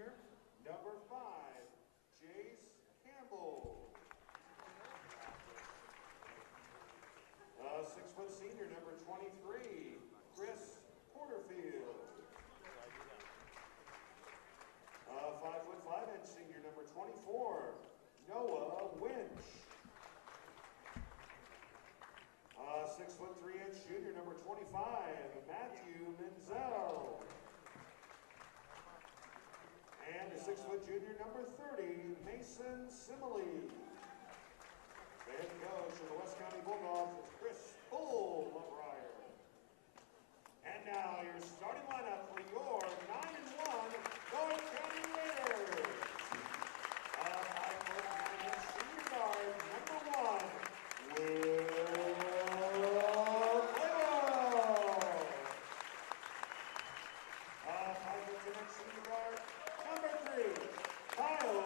senior, number 5, Jace Campbell. 6-foot senior, number 23, Chris Porterfield. 5-foot 5-inch senior, number 24, Noah Winch. 6-foot 3-inch junior, number 25, Matthew Menzel. And a 6-foot junior, number 30, Mason Simile. The head coach of the West County Bulldogs is Chris Bull-Loughry. And now your starting lineup for your 9-1 North County Raiders. 5-foot 9-inch senior guard, number 1, Will Claywell. 5-foot 10-inch senior guard, number 3, Kyle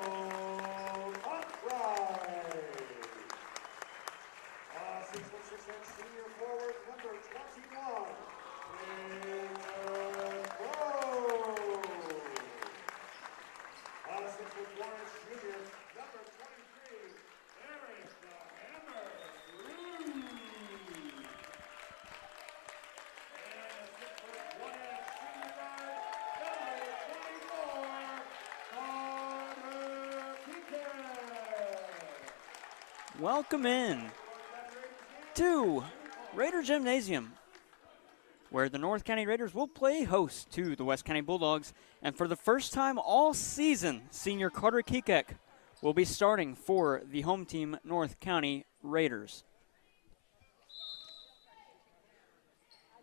Buckright. 6-foot 6-inch senior forward, number 21, Taylor Grove. 6-foot 4-inch junior, number 23, Eric the Hammer Cruz. And a 6-foot 1-inch senior guard, number 24, Carter Peter. Welcome in to Raider Gymnasium, where the North County Raiders will play host to the West County Bulldogs. And for the first time all season, senior Carter Kekek will be starting for the home team, North County Raiders.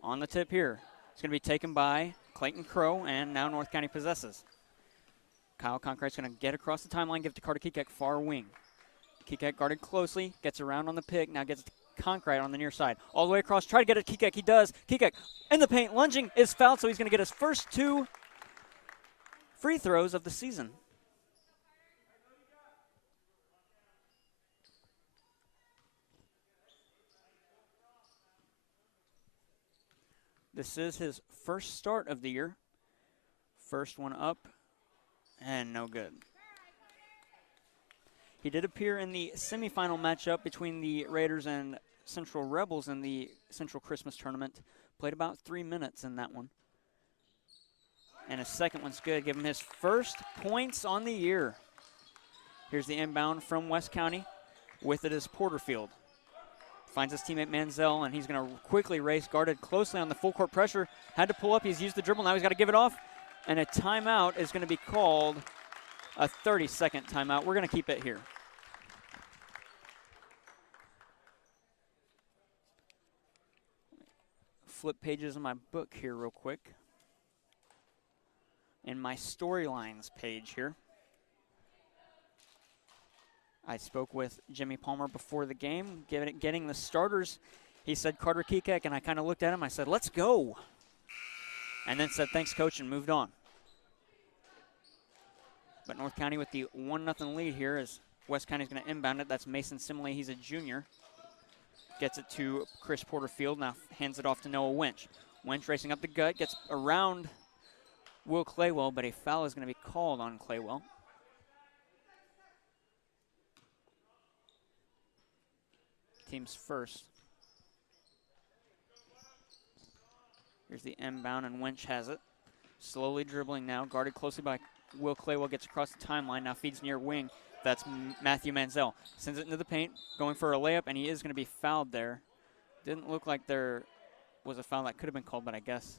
On the tip here, it's going to be taken by Clayton Crow, and now North County possesses. Kyle Conkright's going to get across the timeline, give it to Carter Kekek, far wing. Kekek guarded closely, gets around on the pick, now gets to Conkrite on the near side. All the way across, try to get it to Kekek, he does. Kekek in the paint, lunging, is fouled, so he's going to get his first 2 free throws of the season. This is his first start of the year. First one up, and no good. He did appear in the semifinal matchup between the Raiders and Central Rebels in the Central Christmas Tournament. Played about 3 minutes in that one. And his second one's good. Give him his first points on the year. Here's the inbound from West County. With it is Porterfield. Finds his teammate Manziel, and he's going to quickly race. Guarded closely on the full court pressure. Had to pull up. He's used the dribble. Now he's got to give it off. And a timeout is going to be called. A 30-second timeout. We're going to keep it here. Flip pages in my book here real quick. In my storylines page here, I spoke with Jimmy Palmer before the game, getting the starters. He said Carter Kekek, and I kind of looked at him. I said, let's go. And then said, thanks, coach, and moved on. But North County with the 1-0 lead here as West County's going to inbound it. That's Mason Simile. He's a junior. Gets it to Chris Porterfield. Now hands it off to Noah Winch. Winch racing up the gut. Gets around Will Claywell, but a foul is going to be called on Claywell. Team's first. Here's the inbound, and Winch has it. Slowly dribbling now. Guarded closely by Will Claywell, gets across the timeline, now feeds near wing. That's Matthew Manziel. Sends it into the paint, going for a layup, and he is going to be fouled there. Didn't look like there was a foul that could have been called, but I guess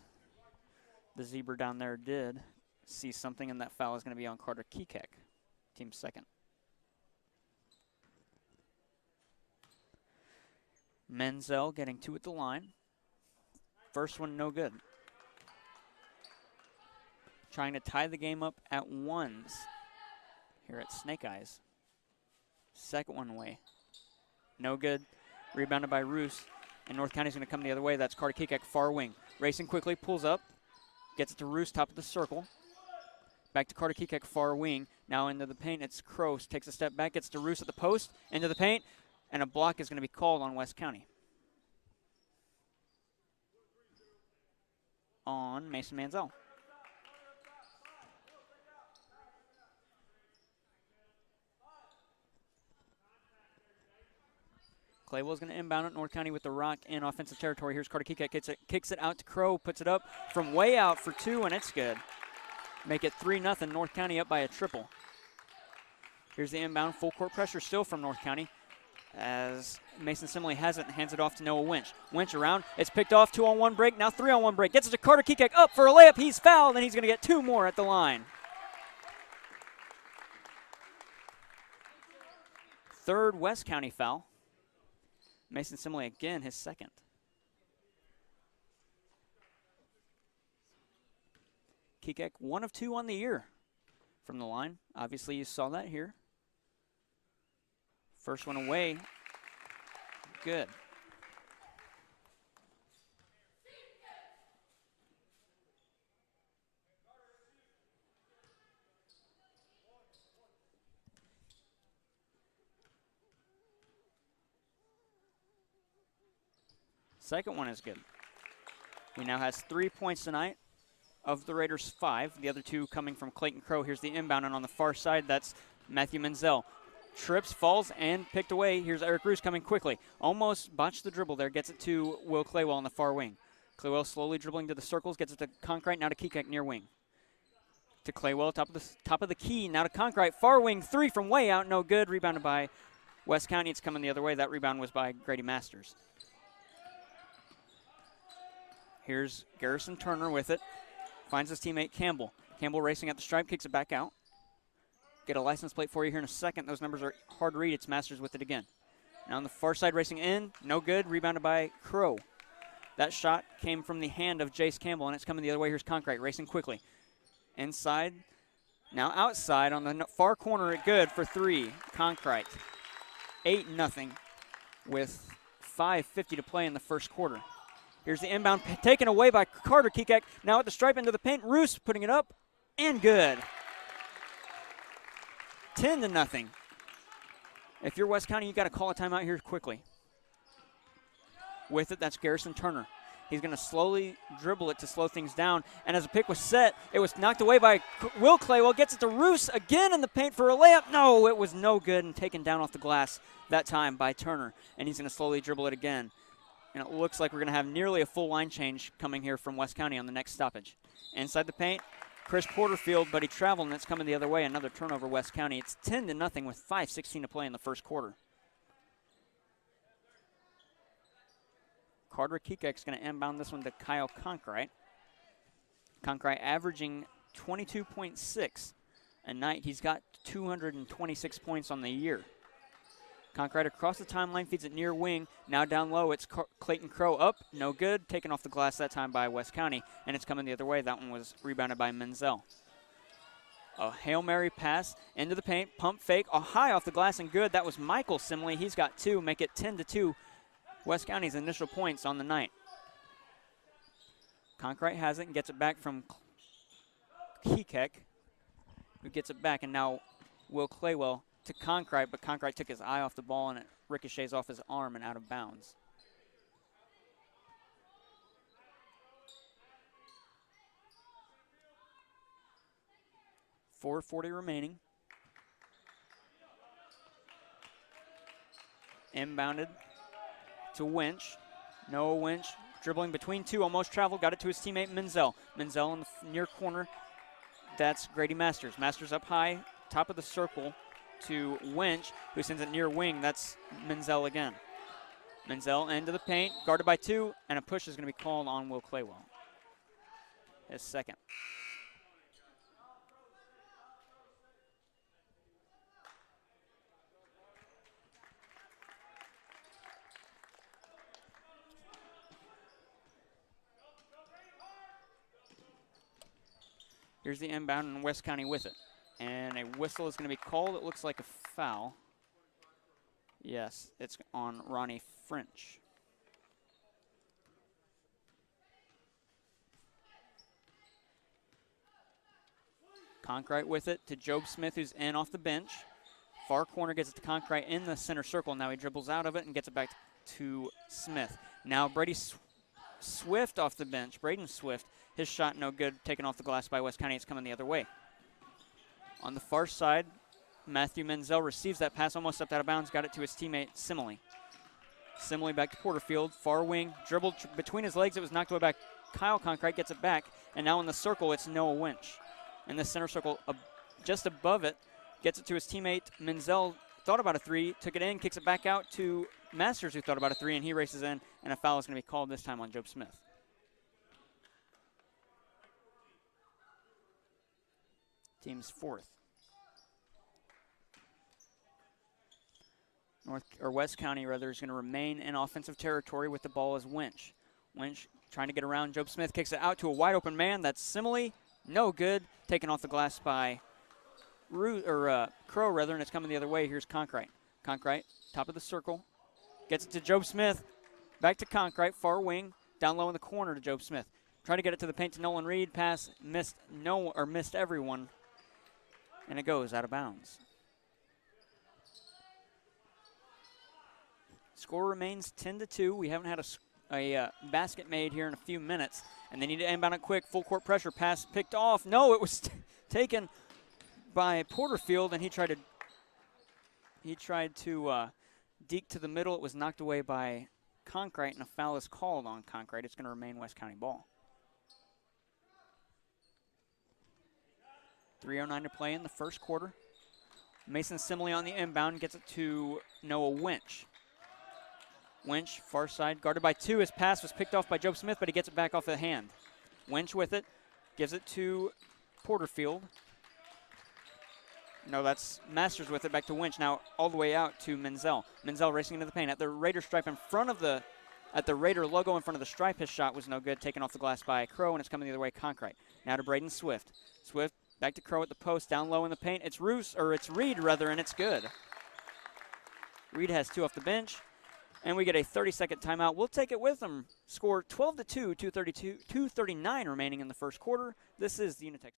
the zebra down there did see something, and that foul is going to be on Carter Kekek, team's second. Manziel getting 2 at the line. First one no good. Trying to tie the game up at 1s here at Snake Eyes. Second one away. No good. Rebounded by Roos. And North County's going to come the other way. That's Carter Kekek, far wing. Racing quickly, pulls up. Gets it to Roos, top of the circle. Back to Carter Kekek, far wing. Now into the paint, it's Kroos. Takes a step back, gets to Roos at the post. Into the paint. And a block is going to be called on West County. On Mason Manziel. Claywell's going to inbound it. North County with the rock in offensive territory. Here's Carter Kikak, kicks it out to Crow, puts it up from way out for 2, and it's good. Make it 3-0. North County up by a triple. Here's the inbound. Full court pressure still from North County as Mason Simile has it and hands it off to Noah Winch. Winch around. It's picked off. 2-on-1 break. Now 3-on-1 break. Gets it to Carter Kikak up for a layup. He's fouled, and he's going to get 2 more at the line. Third West County foul. Mason Simile again, his second. Kikak 1 of 2 on the year from the line. Obviously, you saw that here. First one away. Good. Second one is good. He now has 3 points tonight of the Raiders' 5. The other 2 coming from Clayton Crow. Here's the inbound, and on the far side, that's Matthew Menzel. Trips, falls, and picked away. Here's Eric Roos coming quickly. Almost botched the dribble there. Gets it to Will Claywell on the far wing. Claywell slowly dribbling to the circles. Gets it to Conkright. Now to Kikak near wing. To Claywell, top of the key. Now to Conkright. Far wing 3 from way out. No good. Rebounded by West County. It's coming the other way. That rebound was by Grady Masters. Here's Garrison Turner with it. Finds his teammate Campbell. Campbell racing at the stripe. Kicks it back out. Get a license plate for you here in a second. Those numbers are hard to read. It's Masters with it again. Now on the far side racing in. No good. Rebounded by Crow. That shot came from the hand of Jace Campbell, and it's coming the other way. Here's Conkright racing quickly. Inside. Now outside on the far corner. Good for 3. Conkright. 8-0 with 5:50 to play in the first quarter. Here's the inbound taken away by Carter Kikak. Now at the stripe into the paint. Roos putting it up. And good. 10-0. If you're West County, you got to call a timeout here quickly. With it, that's Garrison Turner. He's going to slowly dribble it to slow things down. And as the pick was set, it was knocked away by Will Claywell. Gets it to Roos again in the paint for a layup. No, it was no good and taken down off the glass that time by Turner. And he's going to slowly dribble it again. And it looks like we're going to have nearly a full line change coming here from West County on the next stoppage. Inside the paint, Chris Porterfield, but he traveled, and it's coming the other way. Another turnover, West County. It's 10-0 with 5:16 to play in the first quarter. Carter Kikak's going to inbound this one to Kyle Conkright. Conkright averaging 22.6 a night. He's got 226 points on the year. Conkright across the timeline, feeds it near wing. Now down low, it's Clayton Crow up. No good. Taken off the glass that time by West County, and it's coming the other way. That one was rebounded by Menzel. A Hail Mary pass into the paint. Pump fake. A high off the glass and good. That was Michael Simley. He's got 2. Make it 10-2. West County's initial points on the night. Conkright has it and gets it back from Kikak, who gets it back, and now Will Claywell to Conkright, but Conkright took his eye off the ball and it ricochets off his arm and out of bounds. .440 remaining. Inbounded to Winch. Noah Winch dribbling between 2, almost traveled, got it to his teammate Menzel. Menzel in the near corner. That's Grady Masters. Masters up high, top of the circle to Winch, who sends it near wing. That's Menzel again. Menzel into the paint, guarded by 2, and a push is going to be called on Will Claywell. His second. Here's the inbound, and West County with it. And a whistle is going to be called. It looks like a foul. Yes, it's on Ronnie French. Conkright with it to Job Smith, who's in off the bench. Far corner gets it to Conkright in the center circle. Now he dribbles out of it and gets it back to Smith. Now Brady Swift off the bench. Braden Swift. His shot no good, taken off the glass by West County. It's coming the other way. On the far side, Matthew Menzel receives that pass, almost stepped out of bounds, got it to his teammate Simile. Simile back to Porterfield, far wing, dribbled between his legs. It was knocked away by Kyle Concrete, gets it back, and now in the circle, it's Noah Winch. In the center circle, just above it, gets it to his teammate Menzel. Thought about a three, took it in, kicks it back out to Masters, who thought about a three, and he races in, and a foul is going to be called this time on Job Smith. Team's fourth. West County rather is going to remain in offensive territory with the ball as Winch. Winch trying to get around. Job Smith kicks it out to a wide open man. That's Simile. No good. Taken off the glass by Crow rather, and it's coming the other way. Here's Concrete. Concrete, top of the circle. Gets it to Job Smith. Back to Concrete, far wing. Down low in the corner to Job Smith. Trying to get it to the paint to Nolan Reed. Pass missed everyone. And it goes out of bounds. Score remains 10-2. We haven't had a basket made here in a few minutes, and they need to inbound it quick. Full court pressure. Pass picked off. No, it was taken by Porterfield, and he tried to deke to the middle. It was knocked away by Concrete, and a foul is called on Concrete. It's going to remain West County ball. 3:09 to play in the first quarter. Mason Simile on the inbound, gets it to Noah Winch. Winch, far side, guarded by two. His pass was picked off by Job Smith, but he gets it back off the hand. Winch with it, gives it to Porterfield. No, that's Masters with it, back to Winch. Now all the way out to Menzel. Menzel racing into the paint. At the Raider stripe in front of at the Raider logo in front of the stripe, his shot was no good, taken off the glass by Crow, and it's coming the other way, Concrete. Now to Braden Swift. Swift back to Crow at the post, down low in the paint. It's Reed rather, and it's good. Reed has two off the bench. And we get a 30-second timeout. We'll take it with them. Score 12-2, 2:39 remaining in the first quarter. This is the UniTec.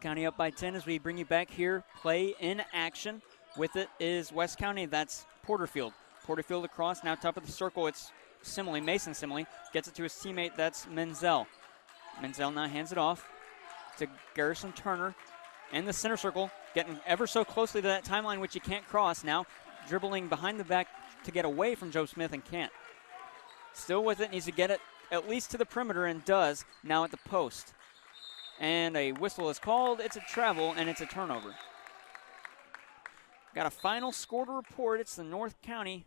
County up by 10 as we bring you back here. Play in action. With it is West County. That's Porterfield. Porterfield across. Now top of the circle. It's Simile. Mason Simile gets it to his teammate. That's Menzel. Menzel now hands it off to Garrison Turner in the center circle. Getting ever so closely to that timeline, which he can't cross. Now dribbling behind the back to get away from Joe Smith and can't. Still with it. Needs to get it at least to the perimeter and does. Now at the post. And a whistle is called. It's a travel, and it's a turnover. Got a final score to report. It's the North County.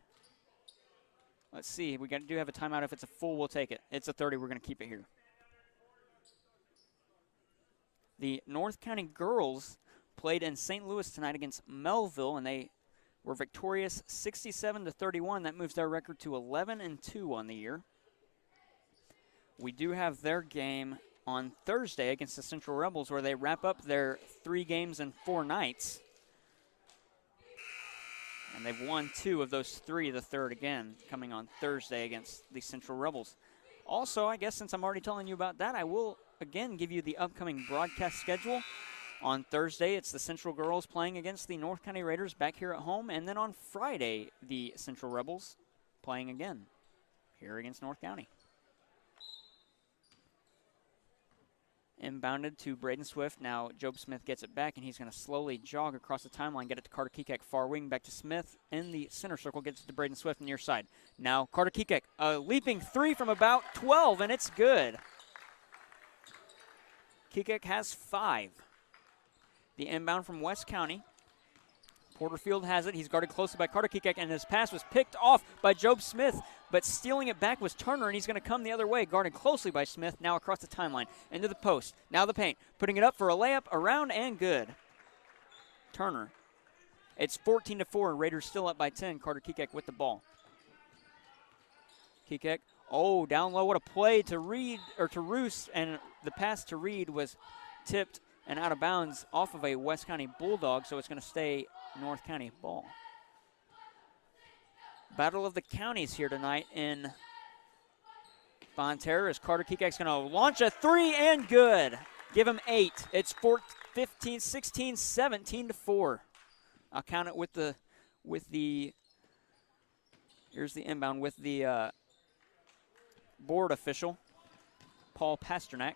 Let's see. We do have a timeout. If it's a full, we'll take it. It's a 30. We're going to keep it here. The North County girls played in St. Louis tonight against Melville, and they were victorious 67-31. That moves their record to 11-2 on the year. We do have their game on Thursday against the Central Rebels, where they wrap up their 3 games in 4 nights. And they've won 2 of those 3, the third again, coming on Thursday against the Central Rebels. Also, I guess since I'm already telling you about that, I will again give you the upcoming broadcast schedule. On Thursday, it's the Central Girls playing against the North County Raiders back here at home. And then on Friday, the Central Rebels playing again here against North County. Inbounded to Braden Swift. Now Job Smith gets it back, and he's going to slowly jog across the timeline, get it to Carter Kekek, far wing, back to Smith in the center circle, gets it to Braden Swift near side. Now Carter Kekek, a leaping 3 from about 12, and it's good. Kekek has 5. The inbound from West County Porterfield has it. He's guarded closely by Carter Kekek, and his pass was picked off by Job Smith, but stealing it back was Turner, and he's going to come the other way, guarded closely by Smith, now across the timeline, into the post. Now the paint, putting it up for a layup, around and good. Turner. It's 14-4, Raiders still up by 10. Carter Kekek with the ball. Kekek, oh, down low, what a play to Reed, or to Roos, and the pass to Reed was tipped and out of bounds off of a West County Bulldog, so it's going to stay North County ball. Battle of the Counties here tonight in Bonne Terre as Carter Kekek's going to launch a three and good. Give him 8. It's 15, 16, 17-4. I'll count it with the here's the inbound with the board official, Paul Pasternak.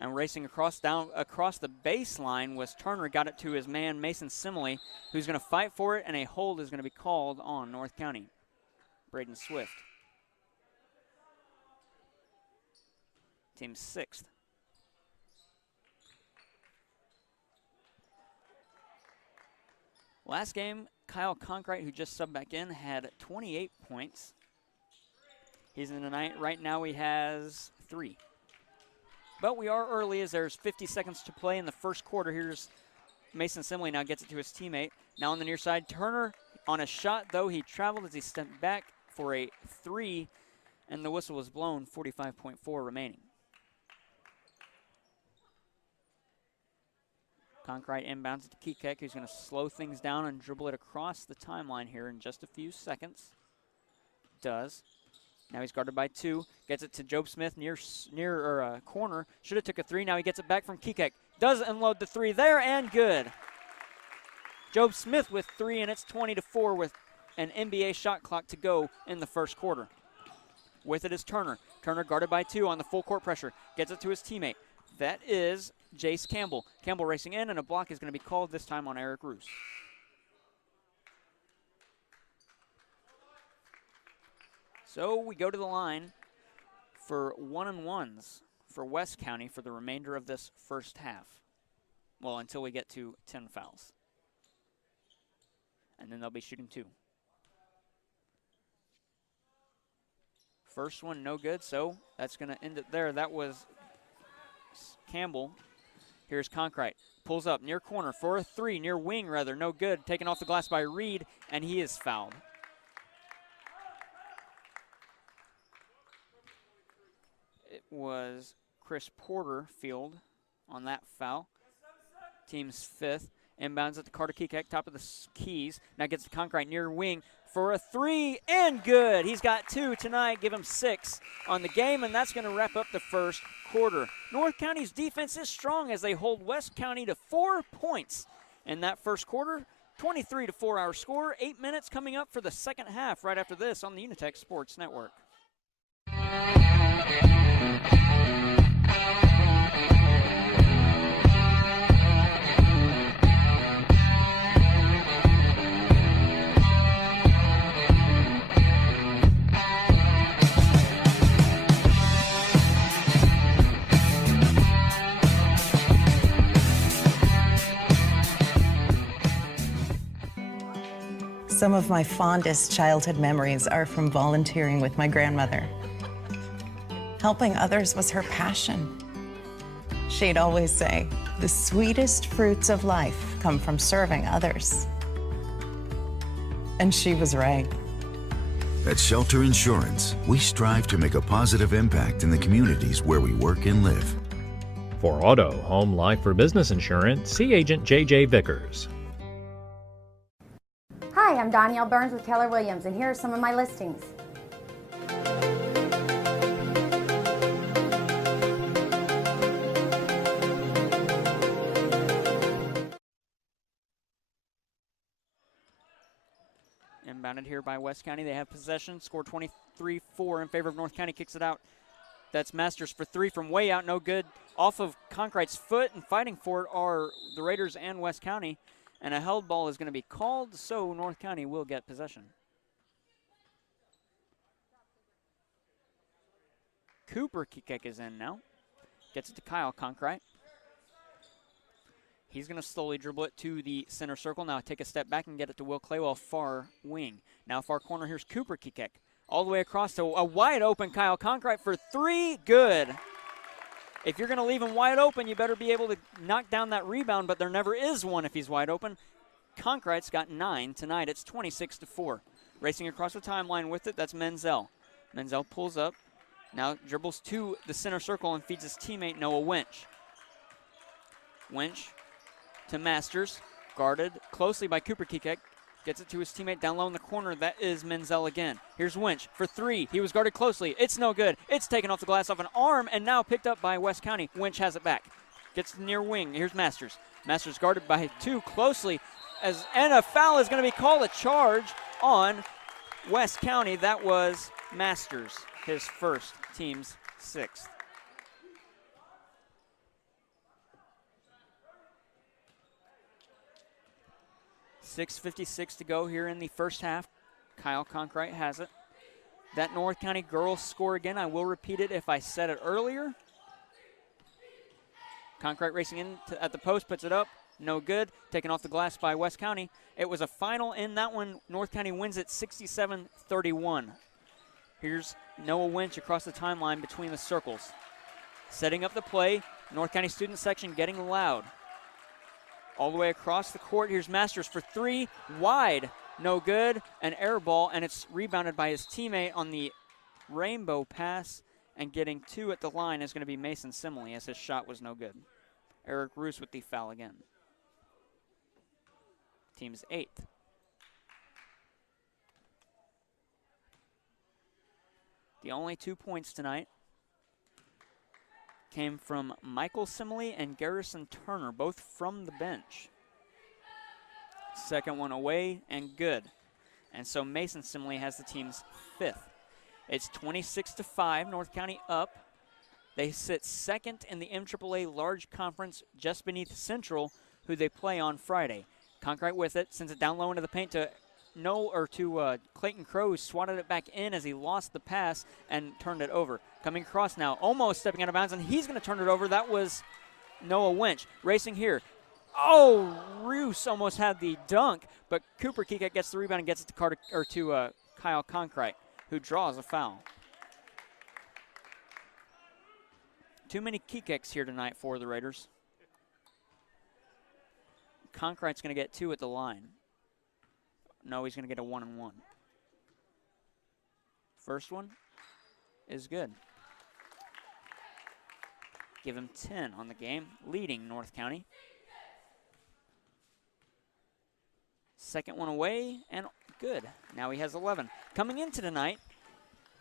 And racing across the baseline was Turner, got it to his man, Mason Simile, who's going to fight for it, and a hold is going to be called on North County. Braden Swift. Team 6th. Last game, Kyle Conkright, who just subbed back in, had 28 points. He's in the night. Right now he has 3. But we are early as there's 50 seconds to play in the first quarter. Here's Mason Simley now gets it to his teammate. Now on the near side, Turner on a shot, though he traveled as he stepped back for a 3, and the whistle was blown, 45.4 remaining. Conkright inbounds it to Kekek, who's going to slow things down and dribble it across the timeline here in just a few seconds. Does. Now he's guarded by 2. Gets it to Job Smith near corner. Should have took a 3. Now he gets it back from Kekek. Does unload the 3 there and good. Job Smith with 3, and it's 20-4 with an NBA shot clock to go in the first quarter. With it is Turner. Turner guarded by 2 on the full court pressure. Gets it to his teammate. That is Jace Campbell. Campbell racing in, and a block is going to be called this time on Eric Roos. So we go to the line for 1-and-1s for West County for the remainder of this first half. Well, until we get to 10 fouls. And then they'll be shooting 2. First one, no good, so that's going to end it there. That was Campbell. Here's Conkright. Pulls up near corner for a 3, near wing rather, no good. Taken off the glass by Reed, and he is fouled. It was Chris Porterfield on that foul. Team's 5th. Inbounds it to Carter Kekek, top of the keys. Now gets to Conkright near wing for a 3 and good. He's got 2 tonight. Give him 6 on the game, and that's going to wrap up the first quarter. North County's defense is strong as they hold West County to 4 points in that first quarter. 23-4 our score. 8 minutes coming up for the second half right after this on the UniTec Sports Network. Some of my fondest childhood memories are from volunteering with my grandmother. Helping others was her passion. She'd always say, the sweetest fruits of life come from serving others. And she was right. At Shelter Insurance, we strive to make a positive impact in the communities where we work and live. For auto, home, life, or business insurance, see Agent J.J. Vickers. Hi, I'm Danielle Burns with Keller Williams, and here are some of my listings. Inbounded here by West County. They have possession. Score 23-4 in favor of North County. Kicks it out. That's Masters for 3 from way out. No good. Off of Conkright's foot, and fighting for it are the Raiders and West County. And a held ball is going to be called, so North County will get possession. Cooper Kekek is in now. Gets it to Kyle Conkright. He's going to slowly dribble it to the center circle. Now take a step back and get it to Will Claywell, far wing. Now far corner, here's Cooper Kikek. All the way across to a wide open Kyle Conkright for 3, good. If you're going to leave him wide open, you better be able to knock down that rebound, but there never is one if he's wide open. Conkright's got 9 tonight. It's 26-4. Racing across the timeline with it, that's Menzel. Menzel pulls up, now dribbles to the center circle and feeds his teammate Noah Winch. Winch to Masters, guarded closely by Cooper Kikek. Gets it to his teammate down low in the corner. That is Menzel again. Here's Winch for 3. He was guarded closely. It's no good. It's taken off the glass off an arm and now picked up by West County. Winch has it back. Gets to the near wing. Here's Masters. Masters guarded by 2 closely. And a foul is going to be called, a charge on West County. That was Masters, his first, team's 6th. .56 to go here in the first half. Kyle Conkright has it. That North County girls score again. I will repeat it if I said it earlier. Conkright racing in at the post, puts it up. No good. Taken off the glass by West County. It was a final in that one. North County wins it 67-31. Here's Noah Winch across the timeline between the circles. Setting up the play. North County student section getting loud. All the way across the court. Here's Masters for 3. Wide. No good. An air ball, and it's rebounded by his teammate on the rainbow pass. And getting 2 at the line is going to be Mason Simile, as his shot was no good. Eric Roos with the foul again. Team's 8th. The only 2 points tonight came from Michael Simile and Garrison Turner, both from the bench. Second one away and good. And so Mason Simile has the team's 5th. It's 26-5, North County up. They sit second in the MAAA Large Conference just beneath Central, who they play on Friday. Conkright with it, sends it down low into the paint to Clayton Crowe, who swatted it back in as he lost the pass and turned it over. Coming across now, almost stepping out of bounds, and he's going to turn it over. That was Noah Winch. Racing here. Oh, Roos almost had the dunk, but Cooper Kikek gets the rebound and gets it to Kyle Conkright, who draws a foul. Too many Kikeks here tonight for the Raiders. Conkright's going to get 2 at the line. No, he's going to get a 1-and-1. First one is good. Give him 10 on the game, leading North County. Second one away, and good. Now he has 11. Coming into tonight,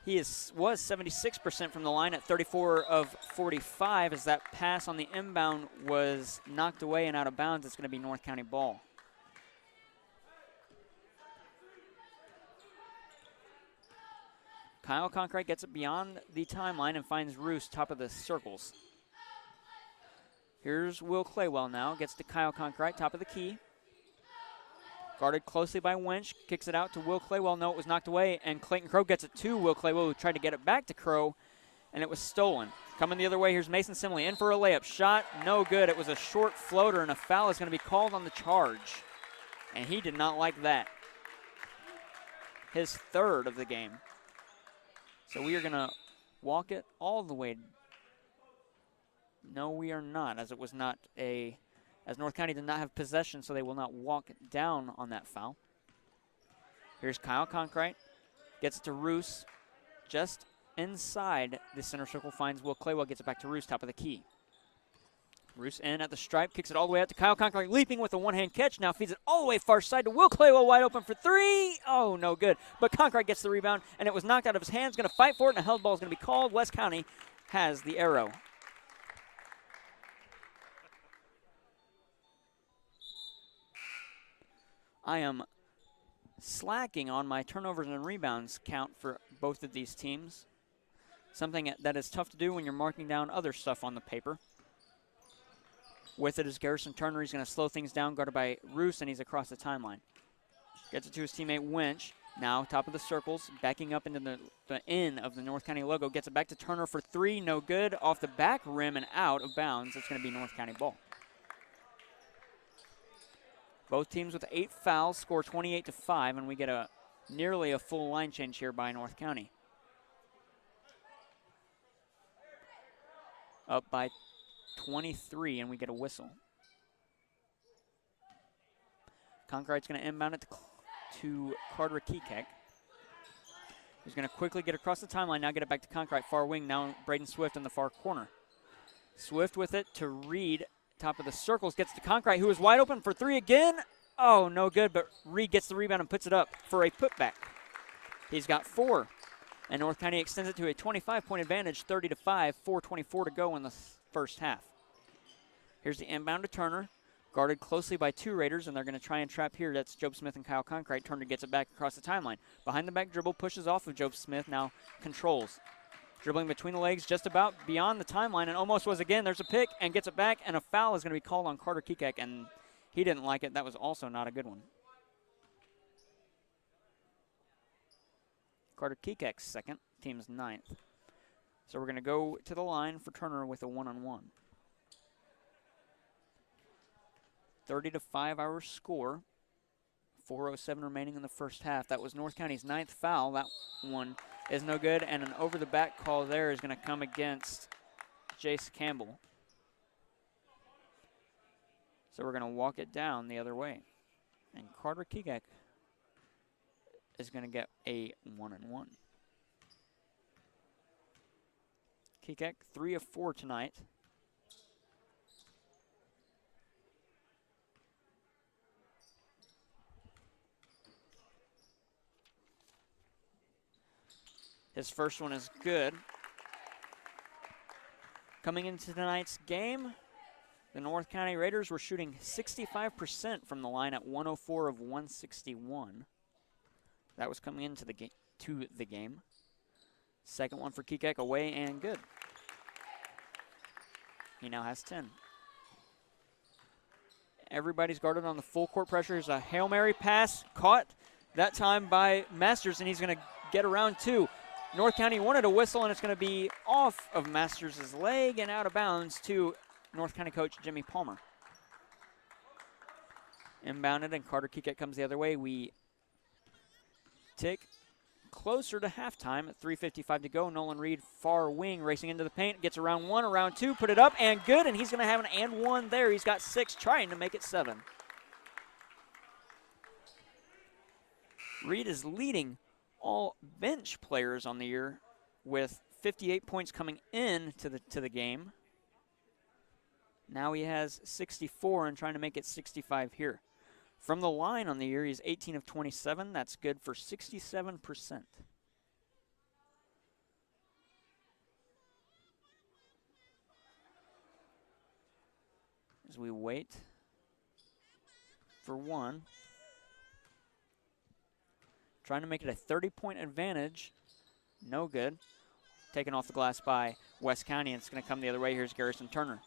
he was 76% from the line at 34 of 45 as that pass on the inbound was knocked away and out of bounds. It's going to be North County ball. Kyle Conkright gets it beyond the timeline and finds Roos top of the circles. Here's Will Claywell now. Gets to Kyle Conkright, top of the key. Guarded closely by Winch. Kicks it out to Will Claywell. No, it was knocked away. And Clayton Crowe gets it to Will Claywell, who tried to get it back to Crowe, and it was stolen. Coming the other way, here's Mason Simile in for a layup. Shot, no good. It was a short floater, and a foul is going to be called on the charge. And he did not like that. His 3rd of the game. So we are going to walk it all the way. No, we are not, as it was not as North County did not have possession, so they will not walk down on that foul. Here's Kyle Conkright. Gets it to Roos. Just inside the center circle, finds Will Claywell, gets it back to Roos, top of the key. Roos in at the stripe, kicks it all the way out to Kyle Conkright, leaping with a one-hand catch. Now feeds it all the way far side to Will Claywell, wide open for 3. Oh, no good. But Conkright gets the rebound, and it was knocked out of his hands. Going to fight for it, and a held ball is going to be called. West County has the arrow. I am slacking on my turnovers and rebounds count for both of these teams. Something that is tough to do when you're marking down other stuff on the paper. With it is Garrison Turner. He's going to slow things down, guarded by Roos, and he's across the timeline. Gets it to his teammate Winch. Now top of the circles, backing up into the end of the North County logo. Gets it back to Turner for 3. No good. Off the back rim and out of bounds. It's going to be North County ball. Both teams with 8 fouls score 28-5, and we get nearly a full line change here by North County. Up by 23, and we get a whistle. Conkright's going to inbound it to Carter Kekek. He's going to quickly get across the timeline, now get it back to Conkrite, far wing, now Braden Swift in the far corner. Swift with it to Reed, top of the circles, gets to Conkrite, who is wide open for 3 again. Oh, no good, but Reed gets the rebound and puts it up for a putback. He's got 4, and North County extends it to a 25-point advantage, 30-5, 4:24 to go in the first half. Here's the inbound to Turner, guarded closely by 2 Raiders, and they're going to try and trap here. That's Job Smith and Kyle Conkrite. Turner gets it back across the timeline. Behind the back dribble, pushes off of Job Smith, now controls. Dribbling between the legs, just about beyond the timeline, and almost was again. There's a pick, and gets it back, and a foul is going to be called on Carter Kekek, and he didn't like it. That was also not a good one. Carter Kekek's second, team's 9th. So we're going to go to the line for Turner with a one-on-one. 30-5 our score. 4:07 remaining in the first half. That was North County's 9th foul. That one is no good, and an over-the-back call there is going to come against Jace Campbell. So we're going to walk it down the other way. And Carter Kekek is going to get a one-on-one. Kekek, 3 of 4 tonight. His first one is good. Coming into tonight's game, the North County Raiders were shooting 65% from the line at 104 of 161. That was coming into the game. Second one for Kekek, away and good. He now has 10. Everybody's guarded on the full court pressure. Here's a Hail Mary pass, caught that time by Masters, and he's going to get around 2. North County wanted a whistle, and it's going to be off of Masters' leg and out of bounds to North County coach Jimmy Palmer. Inbounded, and Carter Kekek comes the other way. We tick closer to halftime at 3:55 to go. Nolan Reed, far wing, racing into the paint, gets around 1, around 2, put it up, and good, and he's going to have an and 1 there. He's got 6, trying to make it 7. Reed is leading all bench players on the year with 58 points coming in to the game. Now he has 64 and trying to make it 65 here. From the line on the year, he's 18 of 27. That's good for 67%. As we wait for 1. Trying to make it a 30-point advantage. No good. Taken off the glass by West County, and it's going to come the other way. Here's Garrison Turner.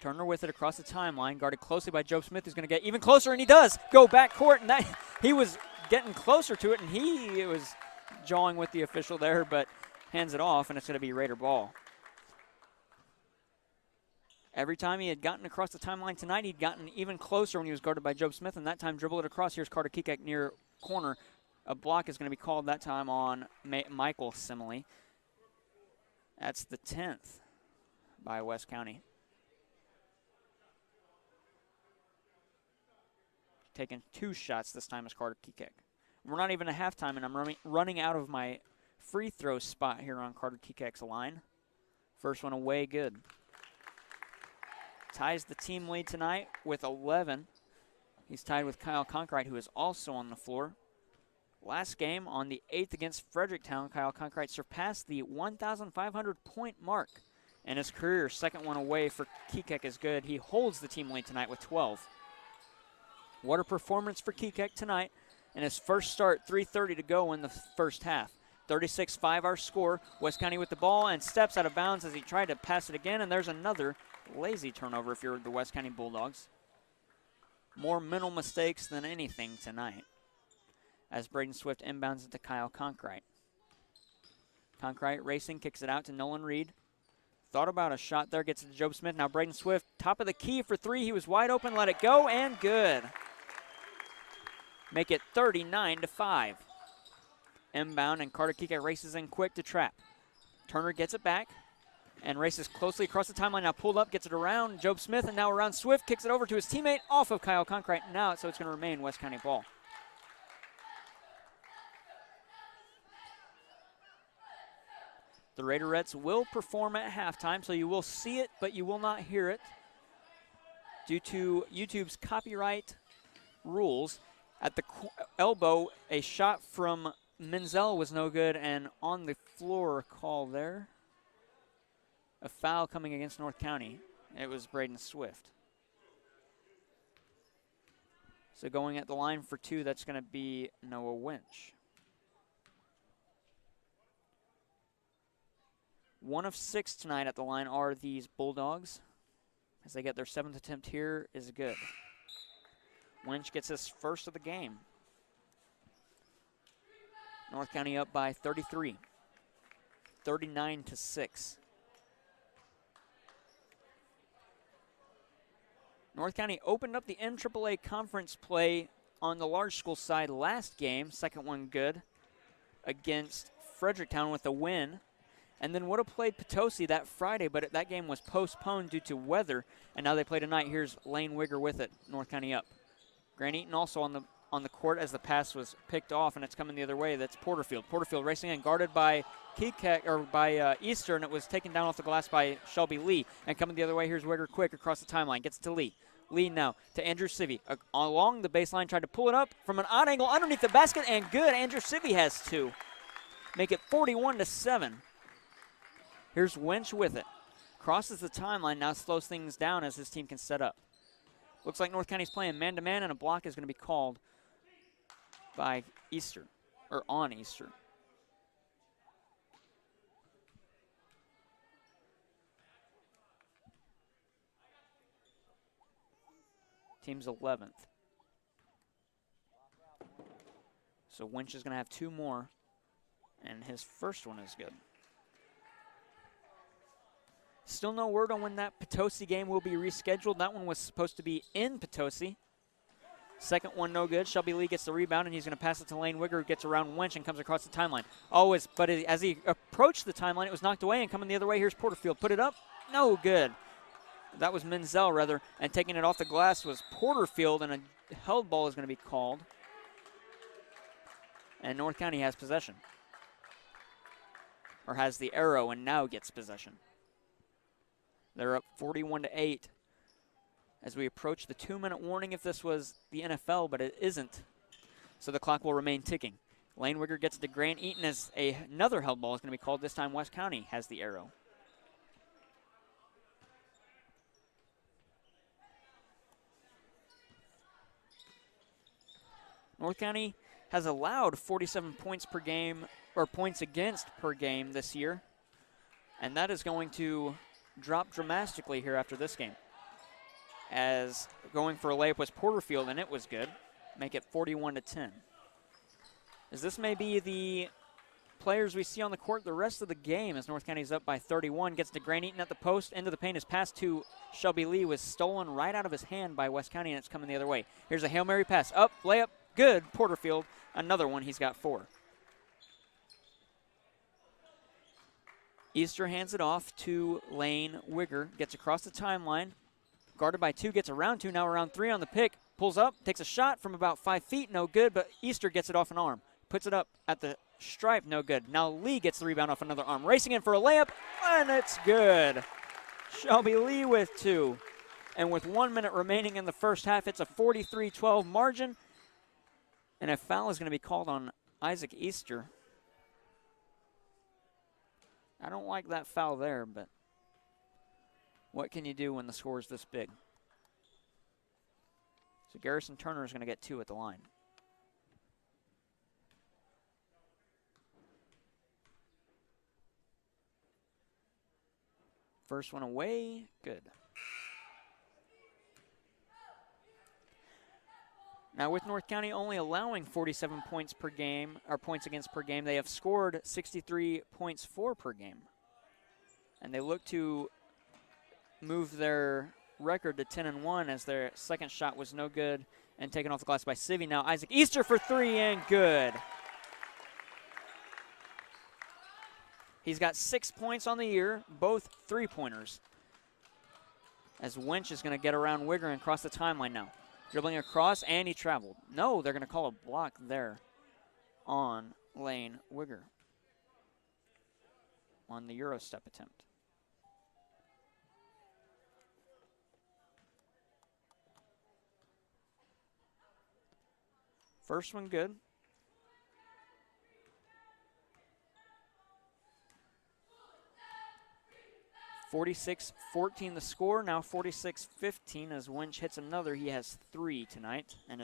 Turner with it across the timeline, guarded closely by Joe Smith, who's going to get even closer, and he does go back court, and that he was getting closer to it, and he was jawing with the official there, but hands it off, and it's going to be Raider ball. Every time he had gotten across the timeline tonight, he'd gotten even closer when he was guarded by Job Smith, and that time dribbled it across. Here's Carter Kekek near corner. A block is going to be called that time on Michael Simile. That's the 10th by West County. Taking 2 shots this time is Carter Kekek. We're not even at halftime, and I'm running out of my free throw spot here on Carter Kekek's line. First one away, good. Ties the team lead tonight with 11. He's tied with Kyle Conkrite, who is also on the floor. Last game on the 8th against Fredericktown, Kyle Conkrite surpassed the 1,500-point mark. And his career second one away for Kekek is good. He holds the team lead tonight with 12. What a performance for Kekek tonight. In his first start, 3:30 to go in the first half. 36-5 our score. West County with the ball and steps out of bounds as he tried to pass it again. And there's another lazy turnover if you're the West County Bulldogs. More mental mistakes than anything tonight. As Braden Swift inbounds it to Kyle Conkrite. Conkrite racing, kicks it out to Nolan Reed. Thought about a shot there, gets it to Job Smith. Now Braden Swift, top of the key for three. He was wide open, let it go, and good. Make it 39-5. Inbound, and Carter Kike races in quick to trap. Turner gets it back and races closely across the timeline. Now pulled up, gets it around Job Smith, and now around Swift, kicks it over to his teammate off of Kyle Conkright now, so it's going to remain West County ball. The Raiderettes will perform at halftime, so you will see it, but you will not hear it due to YouTube's copyright rules. At the elbow, a shot from Menzel was no good, and on the floor call there, a foul coming against North County. It was Braden Swift. So going at the line for two, that's going to be Noah Winch. 1 of 6 tonight at the line are these Bulldogs. As they get their 7th attempt here is good. Winch gets his first of the game. North County up by 33, 39-6. North County opened up the MAAA conference play on the large school side last game. Second one good against Fredericktown with a win. And then would have played Potosi that Friday, but that game was postponed due to weather. And now they play tonight. Here's Lane Wigger with it. North County up. Grant Eaton also on the court as the pass was picked off, and it's coming the other way. That's Porterfield. Porterfield racing in, guarded by Easter, and it was taken down off the glass by Shelby Lee. And coming the other way, here's Wigger quick across the timeline. Gets it to Lee. Lee now to Andrew Sivvy. Along the baseline, tried to pull it up from an odd angle underneath the basket, and good. Andrew Sivvy has two. Make it 41-7. Here's Winch with it. Crosses the timeline, now slows things down as his team can set up. Looks like North County's playing man-to-man, and a block is going to be called by Easter, or on Easter. Team's 11th. So Winch is going to have two more, and his first one is good. Still no word on when that Potosi game will be rescheduled. That one was supposed to be in Potosi. Second one no good. Shelby Lee gets the rebound, and he's going to pass it to Lane Wigger, who gets around Winch and comes across the timeline. But as he approached the timeline, it was knocked away, and coming the other way, here's Porterfield. Put it up. No good. That was Menzel, rather, and taking it off the glass was Porterfield, and a held ball is going to be called. And North County has possession. Or has the arrow and now gets possession. They're up 41-8 as we approach the 2-minute warning if this was the NFL, but it isn't. So the clock will remain ticking. Lane Wigger gets to Grant Eaton as another held ball is going to be called. This time West County has the arrow. North County has allowed 47 points per game, or points against per game this year, and that is going to drop dramatically here after this game. As going for a layup was Porterfield, and it was good. Make it 41-10. As this may be the players we see on the court the rest of the game, as North County's up by 31. Gets to Grant Eaton at the post, into the paint. His pass to Shelby Lee was stolen right out of his hand by West County, and it's coming the other way. Here's a Hail Mary pass. Up, layup, good. Porterfield, another one. He's got 4. Easter hands it off to Lane Wigger. Gets across the timeline. Guarded by 2, gets around 2, now around 3 on the pick. Pulls up, takes a shot from about 5 feet, no good, but Easter gets it off an arm. Puts it up at the stripe, no good. Now Lee gets the rebound off another arm. Racing in for a layup, and it's good. Shelby Lee with 2. And with 1 minute remaining in the first half, it's a 43-12 margin. And a foul is going to be called on Isaac Easter. I don't like that foul there, but what can you do when the score is this big? So Garrison Turner is going to get 2 at the line. First one away, good. Now with North County only allowing 47 points per game, or points against per game, they have scored 63 points for per game. and they look to move their record to 10-1 as their second shot was no good and taken off the glass by Civi. Now Isaac Easter for three and good. He's got 6 points on the year, both three-pointers. As Winch is going to get around Wigger and cross the timeline now. Dribbling across, and he traveled. No, they're going to call a block there on Lane Wigger on the Euro step attempt. First one good. (46-14) the score, now 46-15 as Winch hits another. He has 3 tonight, and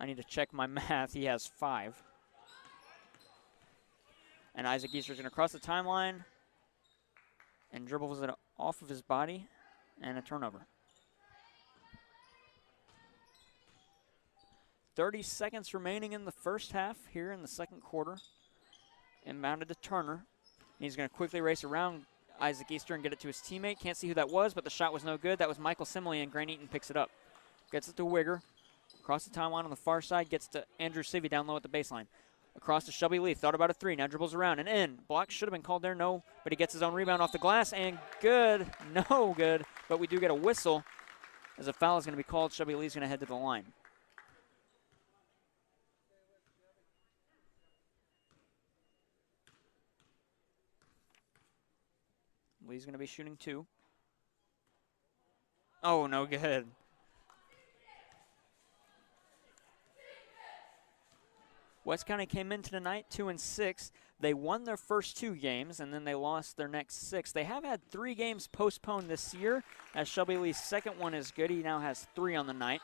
I need to check my math, he has 5. And Isaac Easter's going to cross the timeline and dribbles it off of his body, and a turnover. 30 seconds remaining in the first half here in the second quarter. Inbounded to Turner. He's going to quickly race around Isaac Easter and get it to his teammate. Can't see who that was, but the shot was no good. That was Michael Simile, and Grant Eaton picks it up. Gets it to Wigger. Across the timeline on the far side, gets to Andrew Civi down low at the baseline. Across to Shelby Lee, thought about a 3, now dribbles around and in. Block should have been called there, no, but he gets his own rebound off the glass, and good, no good, but we do get a whistle as a foul is going to be called. Shelby Lee's going to head to the line. Lee's going to be shooting 2. Oh, no good. West County came into tonight 2-6. They won their first 2 games, and then they lost their next 6. They have had 3 games postponed this year, as Shelby Lee's second one is good. He now has 3 on the night.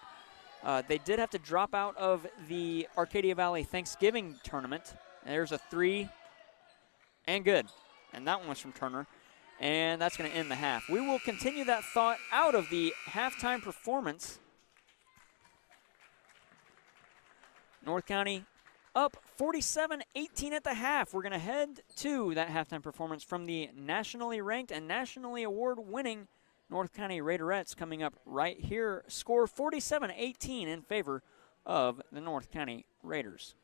They did have to drop out of the Arcadia Valley Thanksgiving tournament. And there's a 3 and good, and that one was from Turner. And that's going to end the half. We will continue that thought out of the halftime performance. North County up 47-18 at the half. We're going to head to that halftime performance from the nationally ranked and nationally award-winning North County Raiderettes coming up right here. Score 47-18 in favor of the North County Raiders.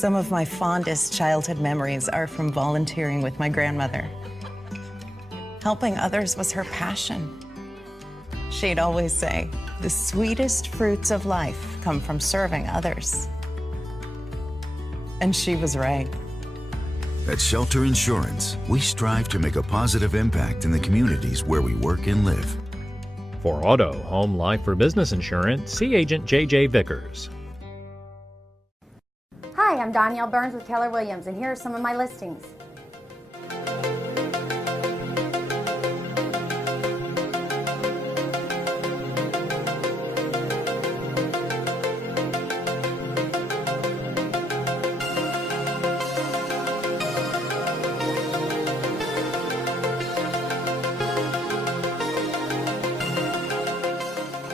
Some of my fondest childhood memories are from volunteering with my grandmother. Helping others was her passion. She'd always say, the sweetest fruits of life come from serving others. And she was right. At Shelter Insurance, we strive to make a positive impact in the communities where we work and live. For auto, home, life, or business insurance, see Agent J.J. Vickers. Hi, I'm Danielle Burns with Keller Williams, and here are some of my listings.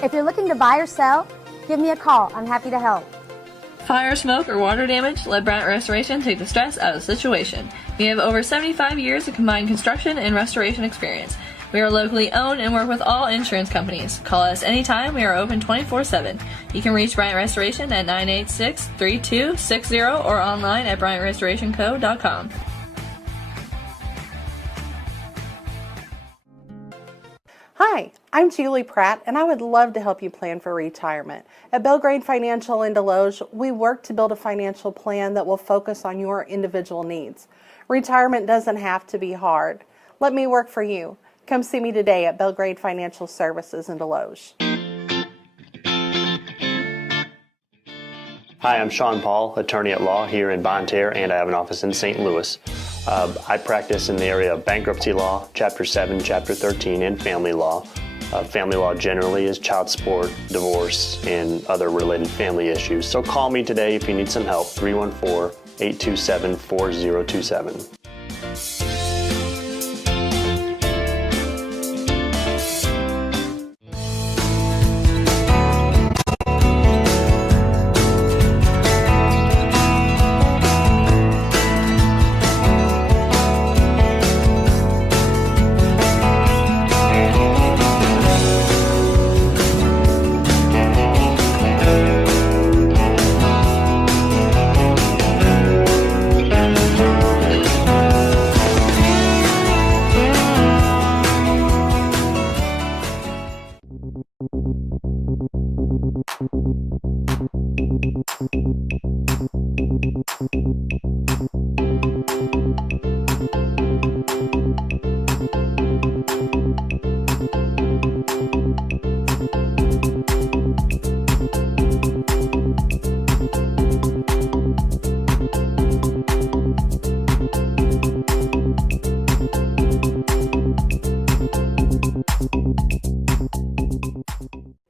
If you're looking to buy or sell, give me a call. I'm happy to help. Fire, smoke, or water damage? Let Bryant Restoration take the stress out of the situation. We have over 75 years of combined construction and restoration experience. We are locally owned and work with all insurance companies. Call us anytime. We are open 24/7. You can reach Bryant Restoration at 986-3260 or online at BryantRestorationCo.com. Hi, I'm Julie Pratt, and I would love to help you plan for retirement. At Belgrade Financial in Deloge, we work to build a financial plan that will focus on your individual needs. Retirement doesn't have to be hard. Let me work for you. Come see me today at Belgrade Financial Services in Deloge. Hi, I'm Sean Paul, attorney at law here in Bonne Terre, and I have an office in St. Louis. I practice in the area of bankruptcy law, Chapter 7, Chapter 13, and family law. Family law generally is child support, divorce, and other related family issues. So call me today if you need some help, 314-827-4027.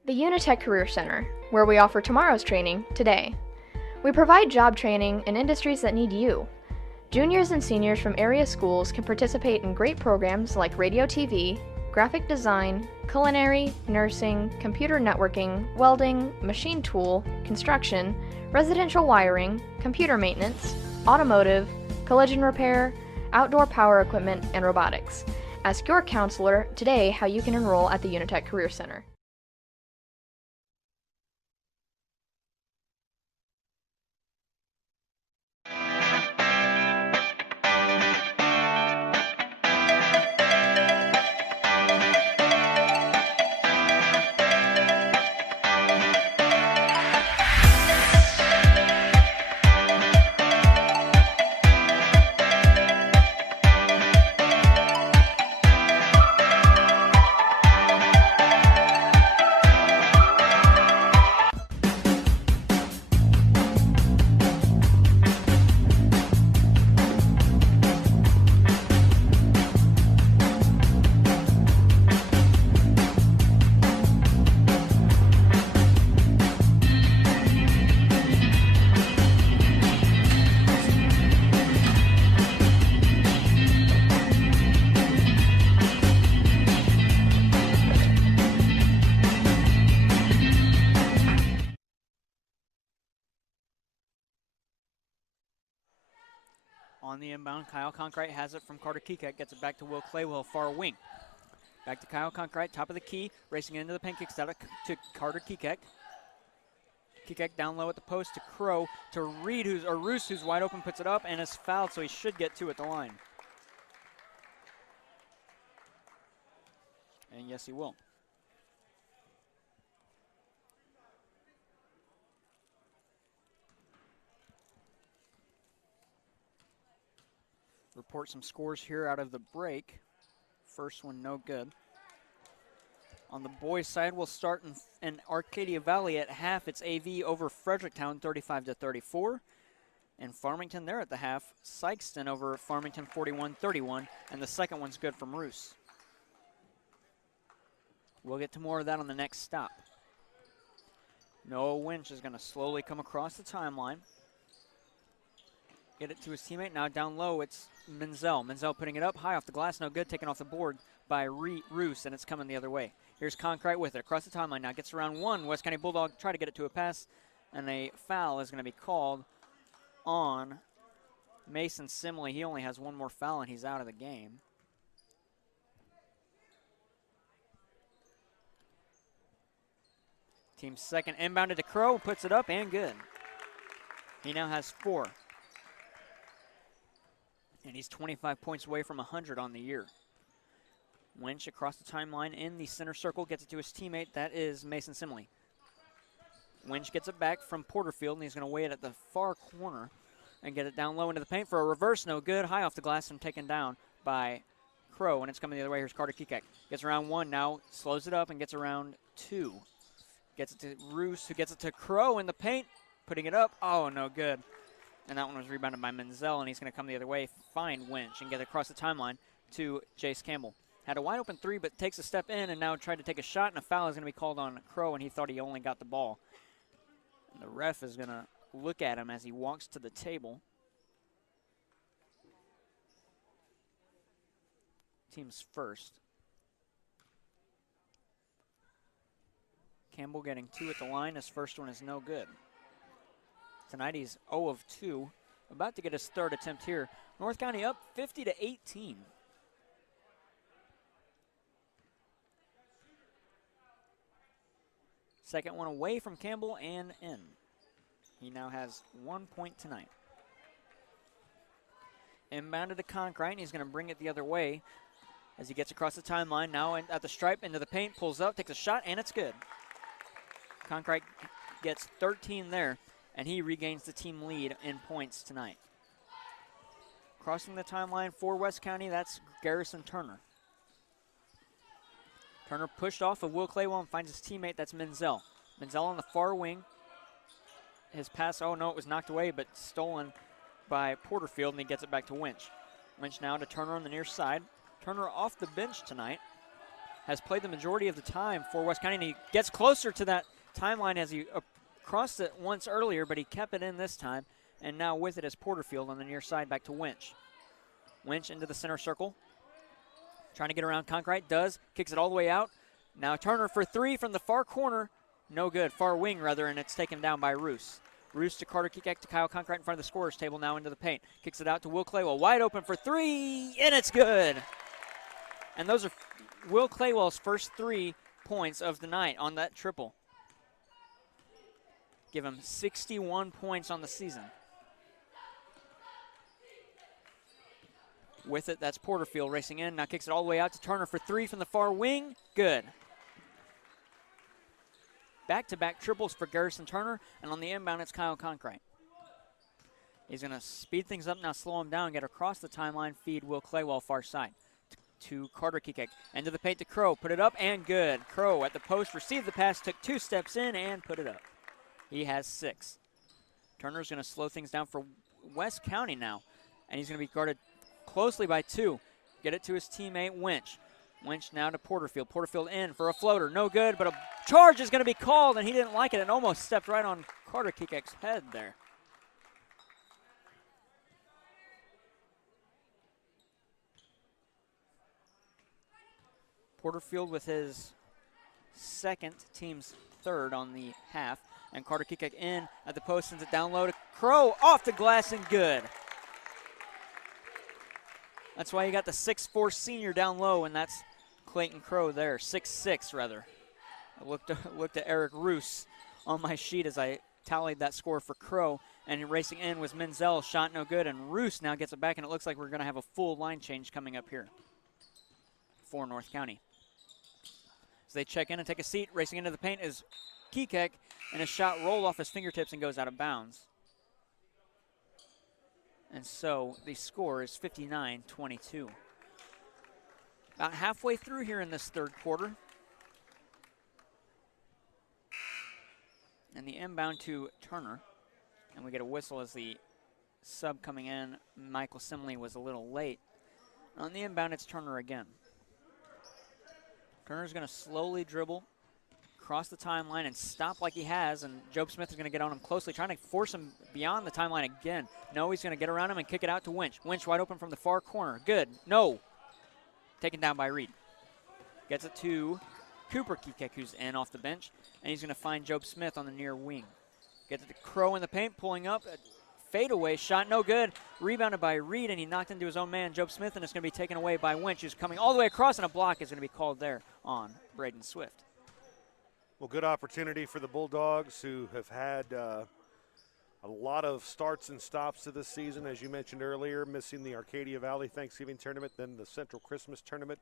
The UniTec Career Center, where we offer tomorrow's training today. We provide job training in industries that need you. Juniors and seniors from area schools can participate in great programs like radio TV, graphic design, culinary, nursing, computer networking, welding, machine tool, construction, residential wiring, computer maintenance, automotive, collision repair, outdoor power equipment, and robotics. Ask your counselor today how you can enroll at the UniTec Career Center. On the inbound, Kyle Conkright has it from Carter Kekek, gets it back to Will Claywell, far wing. Back to Kyle Conkright, top of the key, racing into the pancake setup to Carter Kekek. Kikek down low at the post to Crow to Reed, Roos, who's wide open, puts it up and is fouled, so he should get 2 at the line. And yes, he will. Report some scores here out of the break. First one, no good. On the boys' side, we'll start in Arcadia Valley at half. It's AV over Fredericktown, 35-34. And Farmington there at the half. Sykeston over Farmington, 41-31. And the second one's good from Roos. We'll get to more of that on the next stop. Noah Winch is going to slowly come across the timeline. Get it to his teammate. Now down low, it's Menzel. Menzel putting it up high off the glass. No good. Taken off the board by Roos, and it's coming the other way. Here's Conkright with it. Across the timeline now. Gets around one. West County Bulldog try to get it to a pass, and a foul is going to be called on Mason Simley. He only has one more foul, and he's out of the game. Team's second inbounded to Crow. Puts it up and good. He now has 4. And he's 25 points away from 100 on the year. Winch across the timeline in the center circle, gets it to his teammate. That is Mason Simley. Winch gets it back from Porterfield, and he's going to weigh it at the far corner and get it down low into the paint for a reverse. No good. High off the glass and taken down by Crow, and it's coming the other way. Here's Carter Kikek. Gets around 1 now, slows it up, and gets around 2. Gets it to Roos, who gets it to Crow in the paint, putting it up. Oh, no good. And that one was rebounded by Menzel, and he's going to come the other way, find Winch, and get it across the timeline to Jace Campbell. Had a wide open 3, but takes a step in and now tried to take a shot, and a foul is going to be called on Crow, and he thought he only got the ball. And the ref is going to look at him as he walks to the table. Team's first. Campbell getting 2 at the line. His first one is no good. Tonight he's 0 of 2, about to get his third attempt here. North County up 50-18. Second one away from Campbell and in. He now has 1 point tonight. Inbounded to Conkright, and he's going to bring it the other way as he gets across the timeline. Now at the stripe, into the paint, pulls up, takes a shot, and it's good. Conkright gets 13 there, and he regains the team lead in points tonight. Crossing the timeline for West County, that's Garrison Turner. Turner pushed off of Will Claywell and finds his teammate, that's Menzel. Menzel on the far wing. His pass, oh no, it was knocked away, but stolen by Porterfield, and he gets it back to Winch. Winch now to Turner on the near side. Turner off the bench tonight. Has played the majority of the time for West County, and he gets closer to that timeline as he crossed it once earlier, but he kept it in this time. And now with it is Porterfield on the near side, back to Winch. Winch into the center circle. Trying to get around Conkright, does. Kicks it all the way out. Now Turner for 3 from the far corner. No good, far wing rather, and it's taken down by Roos. Roos to Carter Kikek to Kyle Conkright in front of the scorer's table, now into the paint. Kicks it out to Will Claywell, wide open for 3, and it's good. And those are Will Claywell's first 3 points of the night on that triple. Give him 61 points on the season. With it, that's Porterfield racing in. Now kicks it all the way out to Turner for 3 from the far wing. Good. Back-to-back triples for Garrison Turner, and on the inbound, it's Kyle Conkright. He's going to speed things up now, slow him down, get across the timeline, feed Will Claywell far side to Carter Kikek. Into the paint to Crow, put it up, and good. Crow at the post, received the pass, took 2 steps in, and put it up. He has 6. Turner's going to slow things down for West County now, and he's going to be guarded closely by 2. Get it to his teammate, Winch. Winch now to Porterfield. Porterfield in for a floater. No good, but a charge is going to be called, and he didn't like it and almost stepped right on Carter Kikek's head there. Porterfield with his second, team's third on the half, and Carter Kikek in at the post, sends it down low to Crow, off the glass and good. That's why you got the 6'4" senior down low, and that's Clayton Crow there, 6'6" rather. I looked at Eric Roos on my sheet as I tallied that score for Crow. And racing in was Menzel, shot no good, and Roos now gets it back, and it looks like we're going to have a full line change coming up here for North County. As they check in and take a seat, racing into the paint is Kekek, and his shot rolled off his fingertips and goes out of bounds. And so the score is 59-22. About halfway through here in this third quarter. And the inbound to Turner. And we get a whistle as the sub coming in. Michael Simley was a little late. On the inbound, it's Turner again. Turner's going to slowly dribble, cross the timeline, and stop like he has. And Job Smith is going to get on him closely, trying to force him beyond the timeline again. No, he's going to get around him and kick it out to Winch. Winch wide open from the far corner. Good. No. Taken down by Reed. Gets it to Cooper Kekek, who's in off the bench. And he's going to find Job Smith on the near wing. Gets it to Crow in the paint, pulling up. Fadeaway shot, no good. Rebounded by Reed, and he knocked into his own man, Job Smith, and it's going to be taken away by Winch, who's coming all the way across, and a block is going to be called there on Braden Swift. Well, good opportunity for the Bulldogs, who have had a lot of starts and stops to this season, as you mentioned earlier, missing the Arcadia Valley Thanksgiving Tournament, then the Central Christmas Tournament.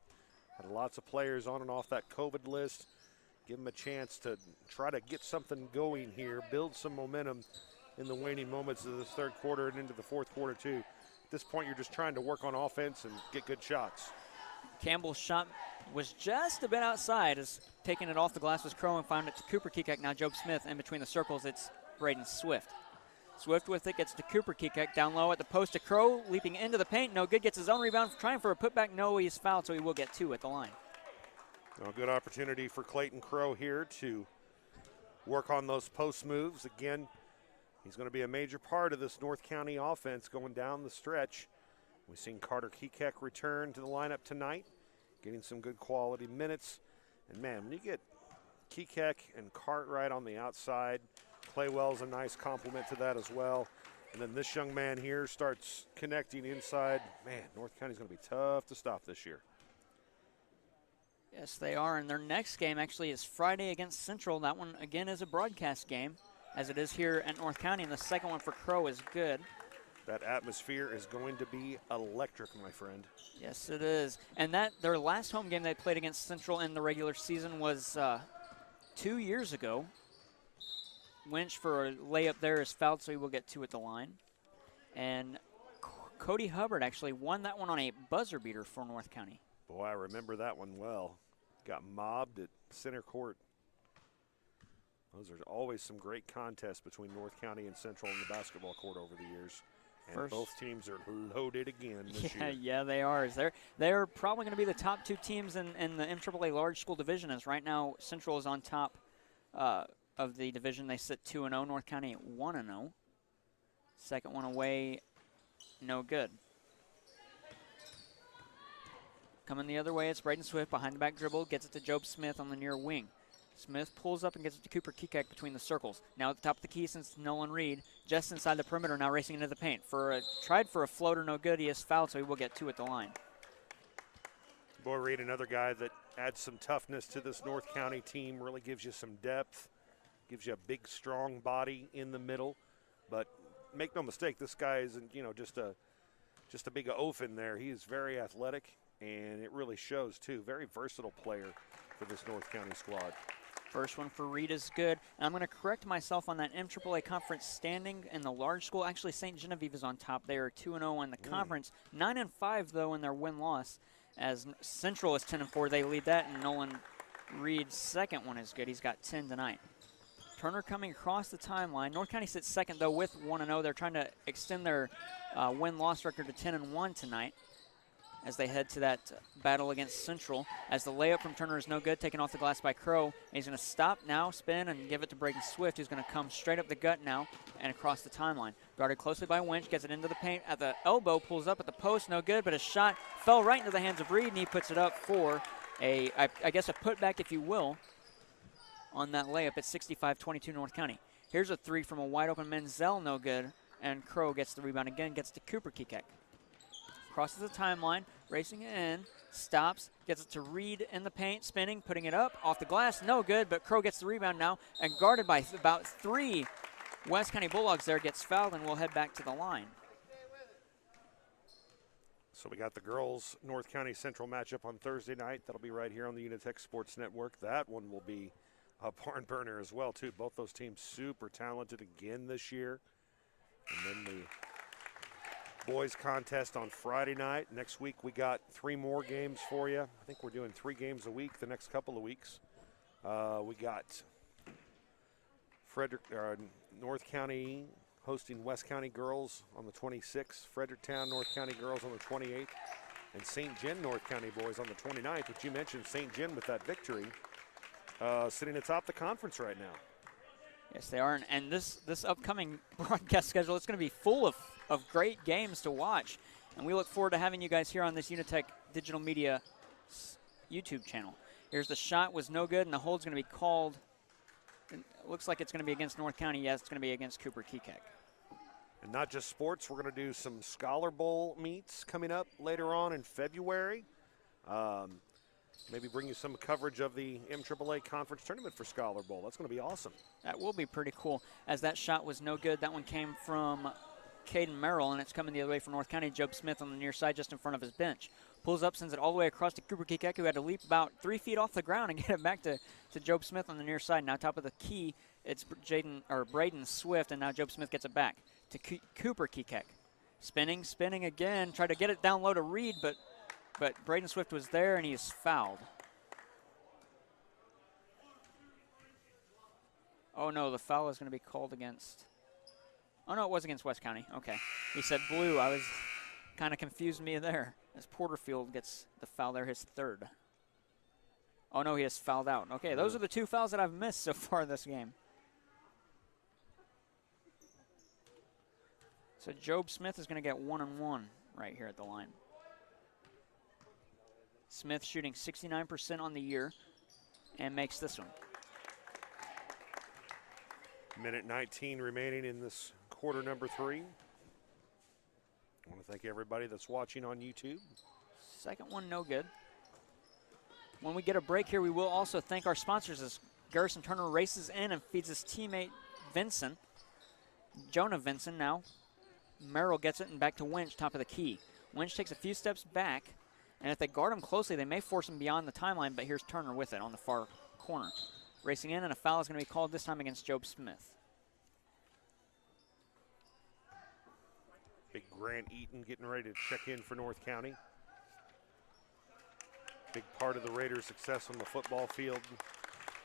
Had lots of players on and off that COVID list. Give them a chance to try to get something going here, build some momentum in the waning moments of this third quarter and into the fourth quarter too. At this point, you're just trying to work on offense and get good shots. Campbell's shot was just a bit outside, as taking it off the glass was Crow and found it to Cooper Kekek. Now Job Smith in between the circles, it's Braden Swift. Swift with it, gets to Cooper Kekek, down low at the post to Crow, leaping into the paint, no good, gets his own rebound, trying for a putback, no, he's fouled, so he will get two at the line. Well, good opportunity for Clayton Crow here to work on those post moves. Again, he's going to be a major part of this North County offense going down the stretch. We've seen Carter Kekek return to the lineup tonight, getting some good quality minutes. And man, when you get Kekek and Cartwright on the outside, Claywell's a nice complement to that as well. And then this young man here starts connecting inside. Man, North County's going to be tough to stop this year. Yes, they are, and their next game actually is Friday against Central. That one, again, is a broadcast game, as it is here at North County, and the second one for Crow is good. That atmosphere is going to be electric, my friend. Yes, it is. And that their last home game they played against Central in the regular season was 2 years ago. Winch for a layup there is fouled, so he will get two at the line. And Cody Hubbard actually won that one on a buzzer beater for North County. Boy, I remember that one well. Got mobbed at center court. Those are always some great contests between North County and Central in the basketball court over the years. And both teams are loaded again this year. Yeah, they are. They're probably going to be the top two teams in the MAAA large school division, as right now Central is on top of the division. They sit 2-0. North County at 1-0. Second one away, no good. Coming the other way, it's Braden Swift behind the back dribble, gets it to Job Smith on the near wing. Smith pulls up and gets it to Cooper Kekek between the circles. Now at the top of the key since Nolan Reed, just inside the perimeter, now racing into the paint. Tried for a floater, no good. He is fouled, so he will get two at the line. Boy, Reed, another guy that adds some toughness to this North County team, really gives you some depth, gives you a big, strong body in the middle. But make no mistake, this guy isn't, just a big oaf in there. He is very athletic, and it really shows too. Very versatile player for this North County squad. First one for Reed is good. And I'm going to correct myself on that MAAA conference standing in the large school. Actually, St. Genevieve is on top. They are 2-0 in the conference. 9-5 though in their win-loss. As Central is 10-4, they lead that, and Nolan Reed's second one is good. He's got 10 tonight. Turner coming across the timeline. North County sits second though with 1-0. They're trying to extend their win-loss record to 10-1 tonight, as they head to that battle against Central. As the layup from Turner is no good, taken off the glass by Crow. And he's going to stop now, spin, and give it to Braden Swift, who's going to come straight up the gut now and across the timeline. Guarded closely by Winch, gets it into the paint at the elbow, pulls up at the post, no good, but his shot fell right into the hands of Reed, and he puts it up for I guess a putback, if you will, on that layup at 65-22 North County. Here's a three from a wide open Menzel, no good, and Crow gets the rebound again, gets to Cooper Kekek. Crosses the timeline, racing in, stops, gets it to Reed in the paint, spinning, putting it up, off the glass, no good, but Crow gets the rebound now, and guarded by about three West County Bulldogs there gets fouled, and we'll head back to the line. So we got the girls North County Central matchup on Thursday night. That'll be right here on the UniTec Sports Network. That one will be a barn burner as well, too. Both those teams super talented again this year. And then the boys contest on Friday night. Next week we got 3 more games for you. I think we're doing 3 games a week the next couple of weeks. We got North County hosting West County girls on the 26th, Fredericktown North County girls on the 28th, and St. John North County boys on the 29th, which you mentioned St. John with that victory, sitting atop the conference right now. Yes, they are, and this upcoming broadcast schedule, it's going to be full of great games to watch, and we look forward to having you guys here on this UniTec Digital Media YouTube channel. Here's the shot, was no good, and the hold's going to be called. It looks like it's going to be against North County. Yes, it's going to be against Cooper-Kekek. And not just sports, we're going to do some Scholar Bowl meets coming up later on in February. Maybe bring you some coverage of the MAAA Conference Tournament for Scholar Bowl. That's going to be awesome. That will be pretty cool. As that shot was no good, that one came from Caden Merrill, and it's coming the other way from North County. Job Smith on the near side just in front of his bench. Pulls up, sends it all the way across to Cooper-Kekek, who had to leap about 3 feet off the ground and get it back to Job Smith on the near side. Now top of the key, it's Braden Swift, and now Job Smith gets it back to Cooper-Kekek. Spinning again. Tried to get it down low to Reed, but Braden Swift was there, and he is fouled. Oh, no, the foul is going to be called against. Oh, no, it was against West County. Okay. He said blue. I was kind of confused me there as Porterfield gets the foul there, his 3rd. Oh, no, he has fouled out. Okay, those are the 2 fouls that I've missed so far this game. So Job Smith is going to get 1-on-1 right here at the line. Smith shooting 69% on the year and makes this one. Minute 19 remaining in this quarter number 3. I want to thank everybody that's watching on YouTube. Second one, no good. When we get a break here, we will also thank our sponsors as Garrison Turner races in and feeds his teammate Vinson. Jonah Vinson now. Merrill gets it and back to Winch, top of the key. Winch takes a few steps back, and if they guard him closely, they may force him beyond the timeline, but here's Turner with it on the far corner. Racing in, and a foul is going to be called this time against Job Smith. Big Grant Eaton getting ready to check in for North County. Big part of the Raiders' success on the football field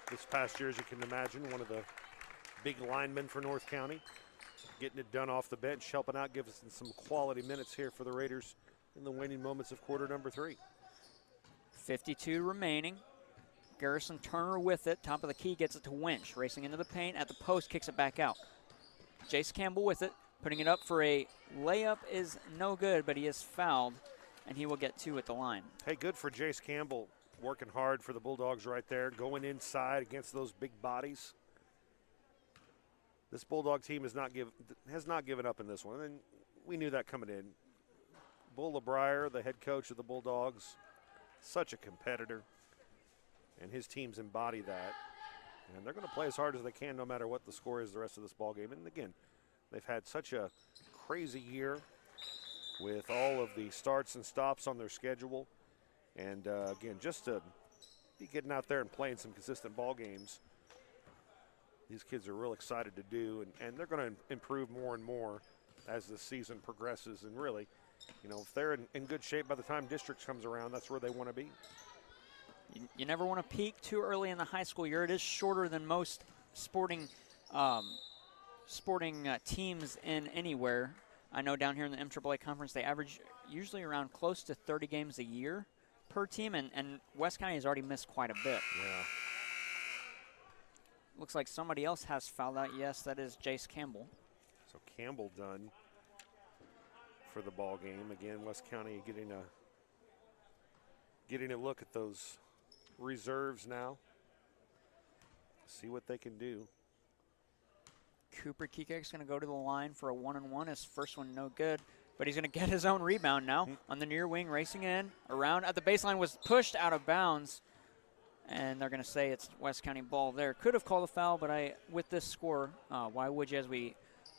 this past year, as you can imagine. One of the big linemen for North County. Getting it done off the bench, helping out, giving us some quality minutes here for the Raiders in the waning moments of quarter number 3. 52 remaining. Garrison Turner with it. Top of the key gets it to Winch. Racing into the paint. At the post, kicks it back out. Jace Campbell with it. Putting it up for a layup is no good, but he is fouled, and he will get 2 at the line. Hey, good for Jace Campbell. Working hard for the Bulldogs right there. Going inside against those big bodies. This Bulldog team has not given up in this one, and we knew that coming in. Bull LeBrier, the head coach of the Bulldogs, such a competitor, and his teams embody that. And they're going to play as hard as they can no matter what the score is the rest of this ball game. And again, they've had such a crazy year with all of the starts and stops on their schedule. And again, just to be getting out there and playing some consistent ball games, these kids are real excited to do, and they're going to improve more and more as the season progresses. And really, you know, if they're in good shape by the time districts comes around, that's where they want to be. You never want to peak too early in the high school year. It is shorter than most sporting teams in anywhere. I know down here in the MAAA conference, they average usually around close to 30 games a year per team, and West County has already missed quite a bit. Yeah. Looks like somebody else has fouled out. Yes, that is Jace Campbell. So Campbell done for the ball game. Again, West County getting a look at those reserves now. See what they can do. Cooper-Kekek's going to go to the line for a 1-on-1. His first one no good, but he's going to get his own rebound now on the near wing, racing in, around at the baseline, was pushed out of bounds, and they're going to say it's West County ball there. Could have called a foul, but with this score, why would you, as we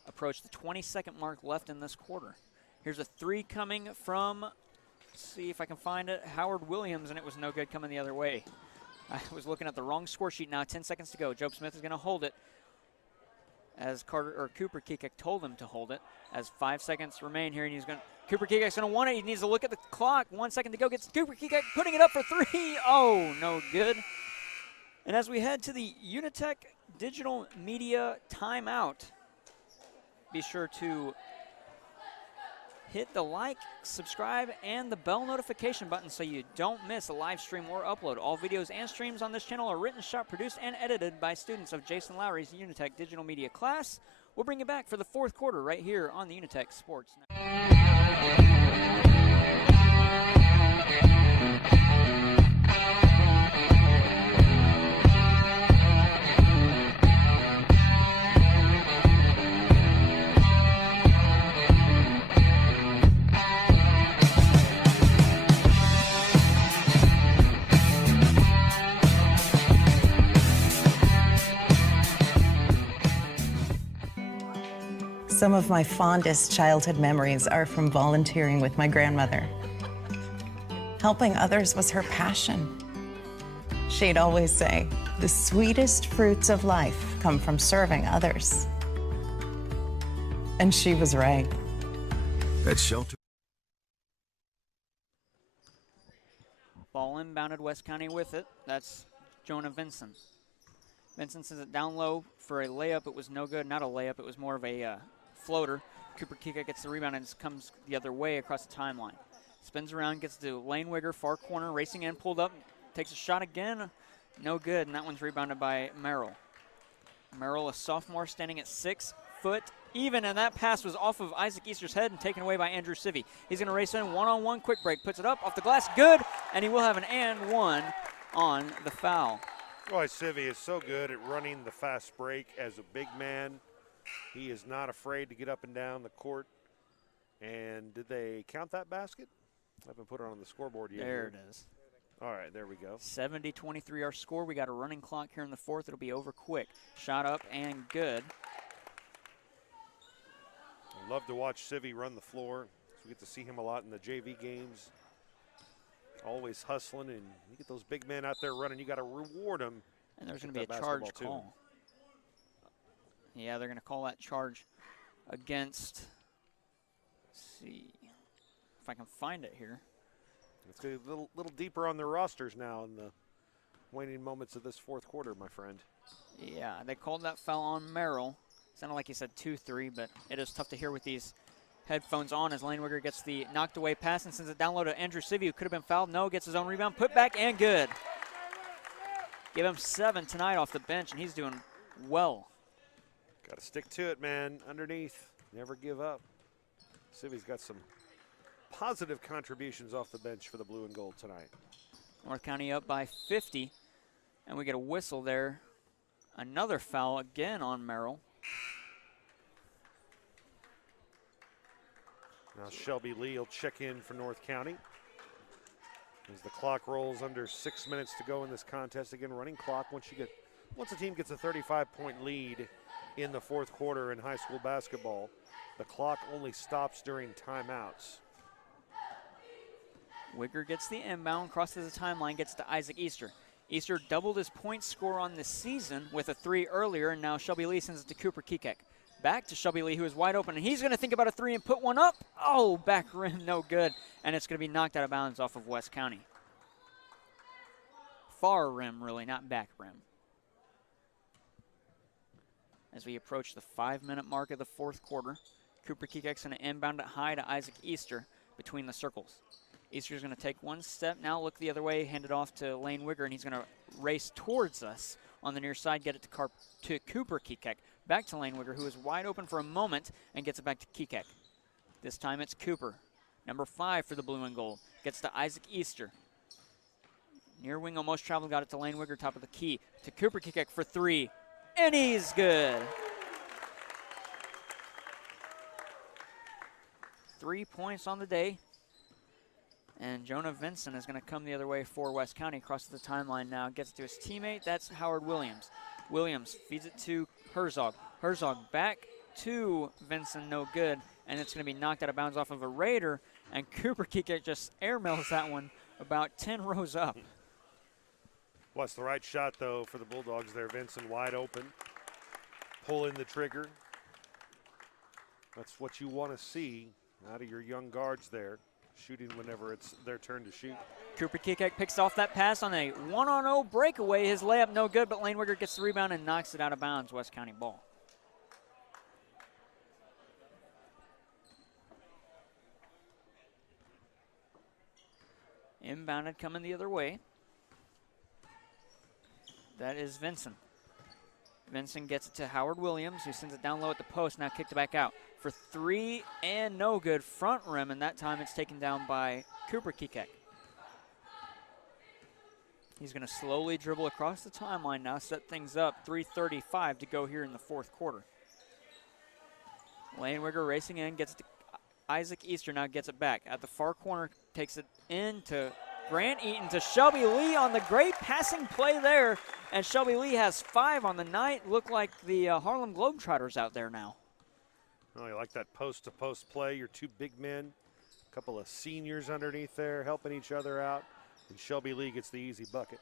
approach the 22nd mark left in this quarter. Here's a three coming from, let's see if I can find it, Howard Williams, and it was no good coming the other way. I was looking at the wrong score sheet now. 10 seconds to go. Job Smith is going to hold it as Cooper Kekek told him to hold it. As 5 seconds remain here, and Cooper Kekek's going to want it. He needs to look at the clock. 1 second to go. Gets Cooper Kekek putting it up for three. Oh, no good. And as we head to the UniTec Digital Media timeout, be sure to hit the like, subscribe, and the bell notification button so you don't miss a live stream or upload. All videos and streams on this channel are written, shot, produced, and edited by students of Jason Loughry's UniTec Digital Media class. We'll bring you back for the fourth quarter right here on the UniTec Sports Network. Some of my fondest childhood memories are from volunteering with my grandmother. Helping others was her passion. She'd always say, the sweetest fruits of life come from serving others. And she was right. At Shelter. Ball inbounded, West County with it. That's Jonah Vinson. Vinson sends it down low for a layup. It was no good. Not a layup. It was more of a floater. Cooper Kekek gets the rebound and comes the other way across the timeline. Spins around, gets to Lane Wigger, far corner, racing in, pulled up, takes a shot again. No good, and that one's rebounded by Merrill. Merrill, a sophomore, standing at 6 foot even, and that pass was off of Isaac Easter's head and taken away by Andrew Sivvy. He's going to race in, one-on-one, quick break, puts it up, off the glass, good, and he will have an and one on the foul. Boy, Sivvy is so good at running the fast break as a big man. He is not afraid to get up and down the court. And did they count that basket? I haven't put it on the scoreboard yet. There it is. All right, there we go. 70-23 our score. We got a running clock here in the fourth. It'll be over quick. Shot up and good. I love to watch Sivvy run the floor. We get to see him a lot in the JV games. Always hustling, and you get those big men out there running. You got to reward them. And there's going to be a charge call. Yeah, they're going to call that charge against, let's see if I can find it here. Let's get a little deeper on their rosters now in the waning moments of this fourth quarter, my friend. Yeah, they called that foul on Merrill. Sounded like he said 2-3, but it is tough to hear with these headphones on as Lane Wigger gets the knocked away pass and sends it down low to Andrew Sivvy, who could have been fouled. No, gets his own rebound, put back, and good. Give him 7 tonight off the bench, and he's doing well. Got to stick to it, man. Underneath, never give up. Sivvy's got some positive contributions off the bench for the blue and gold tonight. North County up by 50, and we get a whistle there. Another foul again on Merrill. Now Shelby Lee will check in for North County. As the clock rolls under 6 minutes to go in this contest. Again, running clock. Once a team gets a 35-point lead in the fourth quarter in high school basketball, the clock only stops during timeouts. Wigger gets the inbound, crosses the timeline, gets to Isaac Easter. Easter doubled his point score on the season with a 3 earlier, and now Shelby Lee sends it to Cooper Kekek. Back to Shelby Lee, who is wide open, and he's going to think about a 3 and put one up. Oh, back rim, no good, and it's going to be knocked out of bounds off of West County. Far rim, really, not back rim. As we approach the 5-minute mark of the fourth quarter, Cooper Kekek's going to inbound it high to Isaac Easter between the circles. Easter's going to take one step now, look the other way, hand it off to Lane Wigger, and he's going to race towards us on the near side, get it to Cooper Kekek. Back to Lane Wigger, who is wide open for a moment and gets it back to Kekek. This time it's Cooper, number 5 for the blue and gold. Gets to Isaac Easter. Near wing almost traveled, got it to Lane Wigger, top of the key. To Cooper Kekek for 3, and he's good. 3 points on the day. And Jonah Vinson is going to come the other way for West County, across the timeline now. Gets it to his teammate. That's Howard Williams. Williams feeds it to Herzog. Herzog back to Vinson, no good. And it's going to be knocked out of bounds off of a Raider. And Cooper Kikek just airmails that one about 10 rows up. Well, it's the right shot, though, for the Bulldogs there. Vinson wide open. Pulling the trigger. That's what you want to see out of your young guards there. Shooting whenever it's their turn to shoot. Cooper Kikek picks off that pass on a 1-on-0 breakaway. His layup no good, but Lane Wigger gets the rebound and knocks it out of bounds. West County ball. Inbounded coming the other way. That is Vinson. Vinson gets it to Howard Williams, who sends it down low at the post, now kicked it back out. For three and no good, front rim, and that time it's taken down by Cooper Kikek. He's going to slowly dribble across the timeline now, set things up. 3:35 to go here in the fourth quarter. Lane Wigger racing in, gets it to Isaac Easter, now gets it back. At the far corner, takes it in to Grant Eaton, to Shelby Lee on the great passing play there. And Shelby Lee has 5 on the night. Look like the Harlem Globetrotters out there now. Oh, you like that post-to-post play. Your two big men, a couple of seniors underneath there helping each other out. And Shelby Lee gets the easy bucket.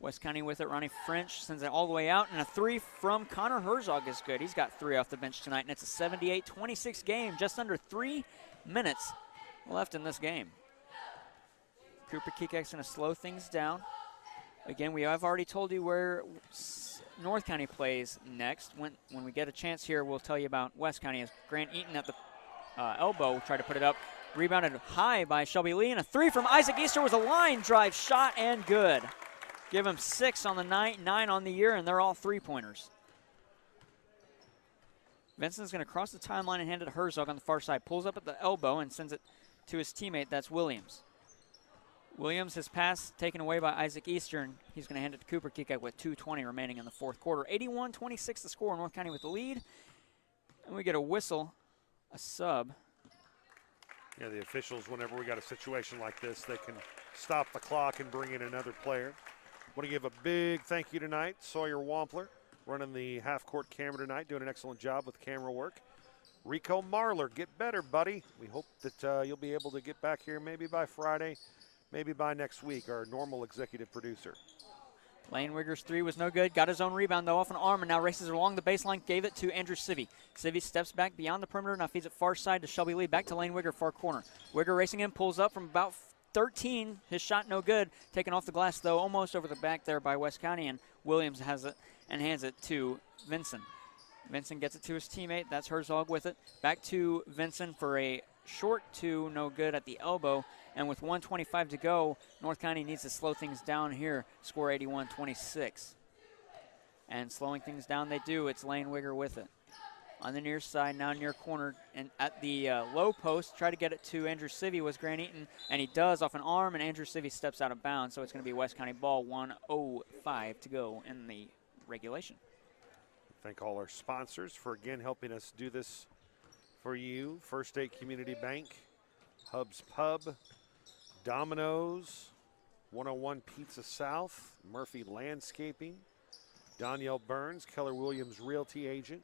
West County with it. Ronnie French sends it all the way out. And a 3 from Connor Herzog is good. He's got 3 off the bench tonight. And it's a 78-26 game. Just under 3 minutes left in this game. Cooper Kikek's going to slow things down. Again, I've already told you where North County plays next. When we get a chance here, we'll tell you about West County as Grant Eaton at the elbow tried to put it up. Rebounded high by Shelby Lee, and a 3 from Isaac Easter was a line drive shot and good. Give him 6 on the night, 9 on the year, and they're all 3-pointers. Vincent's going to cross the timeline and hand it to Herzog on the far side. Pulls up at the elbow and sends it to his teammate. That's Williams. Williams, his pass taken away by Isaac Eastern. He's going to hand it to Cooper Kikek with 2:20 remaining in the fourth quarter. 81-26 the score. North County with the lead. And we get a whistle, a sub. Yeah, the officials, whenever we got a situation like this, they can stop the clock and bring in another player. Want to give a big thank you tonight, Sawyer Wampler, running the half-court camera tonight, doing an excellent job with camera work. Rico Marler, get better, buddy. We hope that you'll be able to get back here maybe by Friday, maybe by next week, our normal executive producer. Lane Wigger's 3 was no good. Got his own rebound, though, off an arm, and now races along the baseline. Gave it to Andrew Sivvy. Sivvy steps back beyond the perimeter, now feeds it far side to Shelby Lee. Back to Lane Wigger, far corner. Wigger racing in, pulls up from about 13. His shot no good. Taken off the glass, though, almost over the back there by West County, and Williams has it and hands it to Vinson. Vinson gets it to his teammate. That's Herzog with it. Back to Vinson for a short 2, no good at the elbow. And with 1:25 to go, North County needs to slow things down here, score 81-26. And slowing things down they do. It's Lane Wigger with it. On the near side, now near corner, and at the low post, try to get it to Andrew Sivvy was Grant Eaton, and he does off an arm, and Andrew Sivvy steps out of bounds, so it's going to be West County ball, 1:05 to go in the regulation. Thank all our sponsors for, again, helping us do this for you. First State Community Bank, Hub's Pub, Domino's, 101 Pizza South, Murphy Landscaping, Danielle Burns, Keller Williams Realty Agent.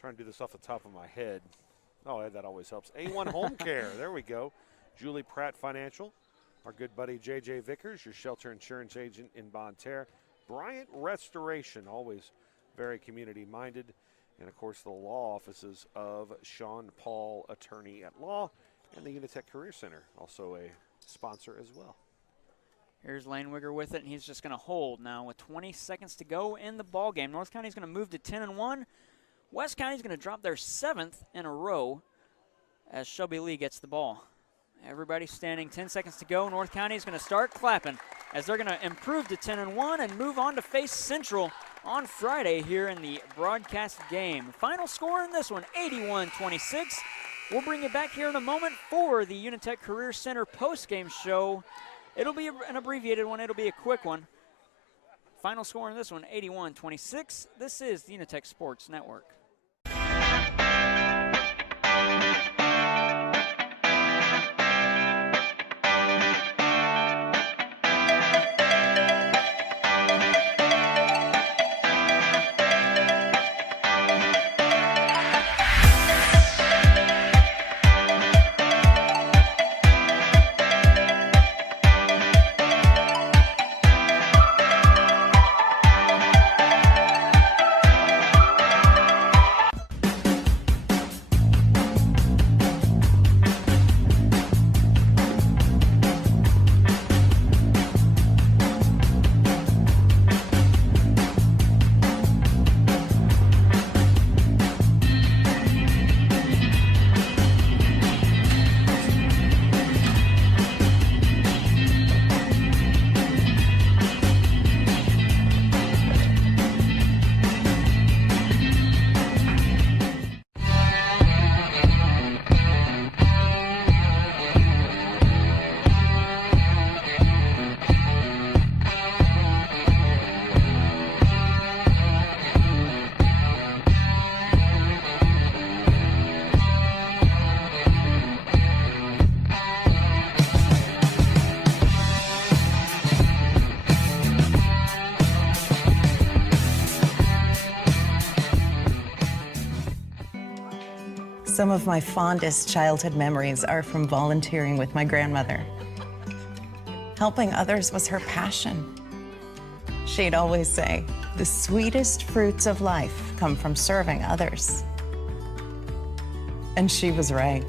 Trying to do this off the top of my head. Oh, that always helps. A1 Home Care, there we go. Julie Pratt Financial, our good buddy J.J. Vickers, your shelter insurance agent in Bonne Terre. Bryant Restoration, always very community-minded. And, of course, the law offices of Sean Paul, attorney at law, and the UniTec Career Center, also a sponsor as well. Here's Lane Wigger with it, and he's just going to hold now with 20 seconds to go in the ball game. North County's going to move to 10-1. West County's going to drop their 7th in a row as Shelby Lee gets the ball. Everybody standing, 10 seconds to go. North County's going to start clapping as they're going to improve to 10-1 and move on to face Central on Friday here in the broadcast game. Final score in this one, 81-26. We'll bring you back here in a moment for the UniTec Career Center post-game show. It'll be an abbreviated one. It'll be a quick one. Final score in this one, 81-26. This is the UniTec Sports Network. Some of my fondest childhood memories are from volunteering with my grandmother. Helping others was her passion. She'd always say, the sweetest fruits of life come from serving others. And she was right.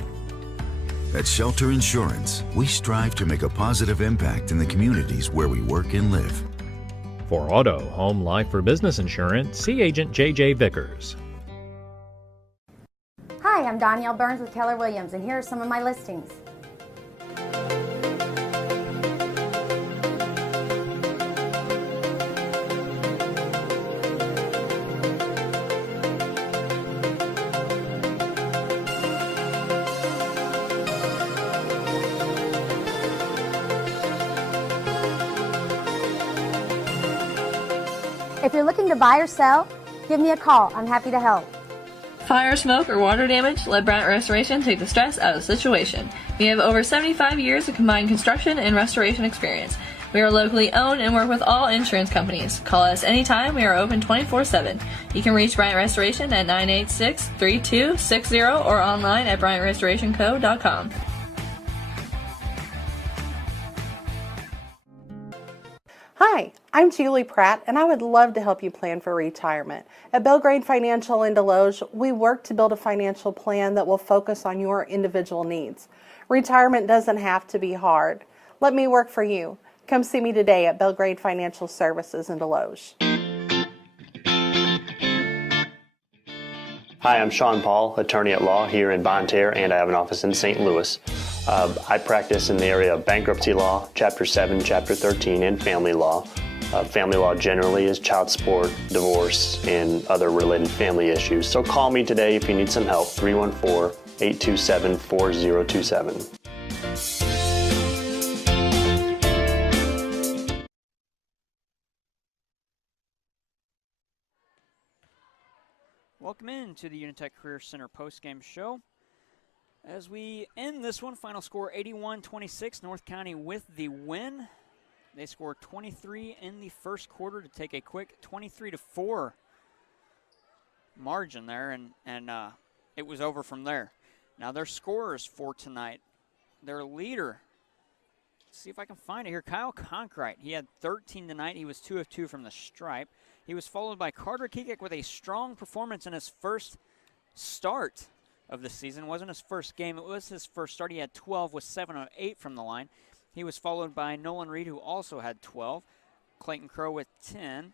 At Shelter Insurance, we strive to make a positive impact in the communities where we work and live. For auto, home, life, or business insurance, see Agent J.J. Vickers. Hi, I'm Danielle Burns with Keller Williams, and here are some of my listings. If you're looking to buy or sell, give me a call. I'm happy to help. Fire, smoke, or water damage, let Bryant Restoration take the stress out of the situation. We have over 75 years of combined construction and restoration experience. We are locally owned and work with all insurance companies. Call us anytime. We are open 24/7. You can reach Bryant Restoration at 986-3260 or online at BryantRestorationCo.com. Hi, I'm Julie Pratt, and I would love to help you plan for retirement. At Belgrade Financial in Deloge, we work to build a financial plan that will focus on your individual needs. Retirement doesn't have to be hard. Let me work for you. Come see me today at Belgrade Financial Services in Deloge. Hi, I'm Sean Paul, attorney at law here in Bonne Terre, and I have an office in St. Louis. I practice in the area of bankruptcy law, Chapter 7, Chapter 13, and family law. Family law generally is child support, divorce, and other related family issues. So call me today if you need some help, 314-827-4027. Welcome in to the UniTec Career Center postgame show. As we end this one, final score 81-26, North County with the win. They scored 23 in the first quarter to take a quick 23-4 margin there, and it was over from there. Now their scorers for tonight, their leader, let's see if I can find it here, Kyle Conkright. He had 13 tonight. He was 2 of 2 from the stripe. He was followed by Carter Kekek with a strong performance in his first start of the season. It wasn't his first game. It was his first start. He had 12 with 7 of 8 from the line. He was followed by Nolan Reed, who also had 12. Clayton Crow with 10.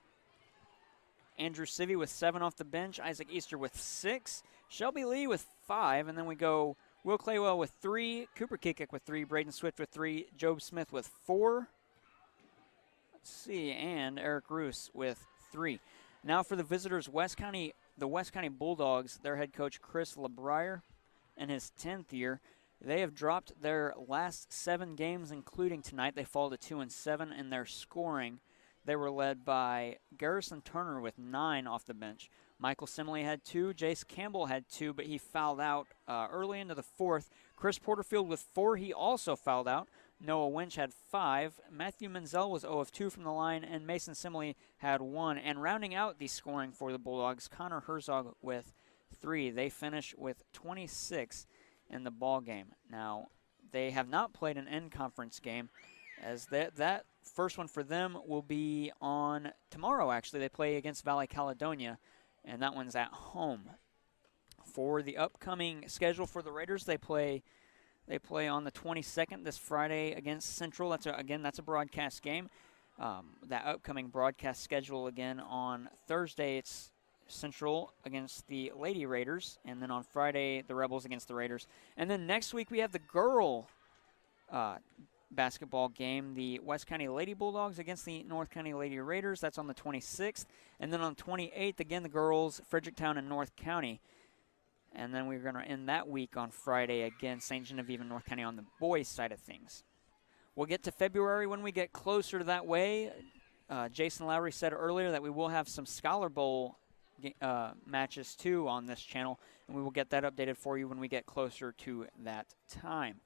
Andrew Sivvy with 7 off the bench. Isaac Easter with 6. Shelby Lee with 5. And then we go Will Claywell with 3. Cooper Kekek with 3. Braden Swift with 3. Job Smith with 4. Let's see. And Eric Roos with 3. Now for the visitors, the West County Bulldogs, their head coach Chris LeBrier in his 10th year. They have dropped their last 7 games, including tonight. They fall to 2-7 in their scoring. They were led by Garrison Turner with 9 off the bench. Michael Simley had 2. Jace Campbell had 2, but he fouled out early into the 4th. Chris Porterfield with 4. He also fouled out. Noah Winch had 5. Matthew Menzel was 0 of 2 from the line, and Mason Simley had 1. And rounding out the scoring for the Bulldogs, Connor Herzog with 3. They finish with 26 in the ball game. Now, they have not played an in-conference game, as that first one for them will be on tomorrow, actually. They play against Valley Caledonia, and that one's at home. For the upcoming schedule for the Raiders, they play on the 22nd this Friday against Central. That's a broadcast game. That upcoming broadcast schedule again on Thursday, it's Central against the Lady Raiders, and then on Friday the Rebels against the Raiders. And then next week we have the girl basketball game, the West County Lady Bulldogs against the North County Lady Raiders. That's on the 26th. And then on the 28th, again, the girls, Fredericktown and North County. And then we're going to end that week on Friday again, St. Genevieve and North County on the boys' side of things. We'll get to February when we get closer to that way. Jason Lowry said earlier that we will have some Scholar Bowl matches too on this channel, and we will get that updated for you when we get closer to that time.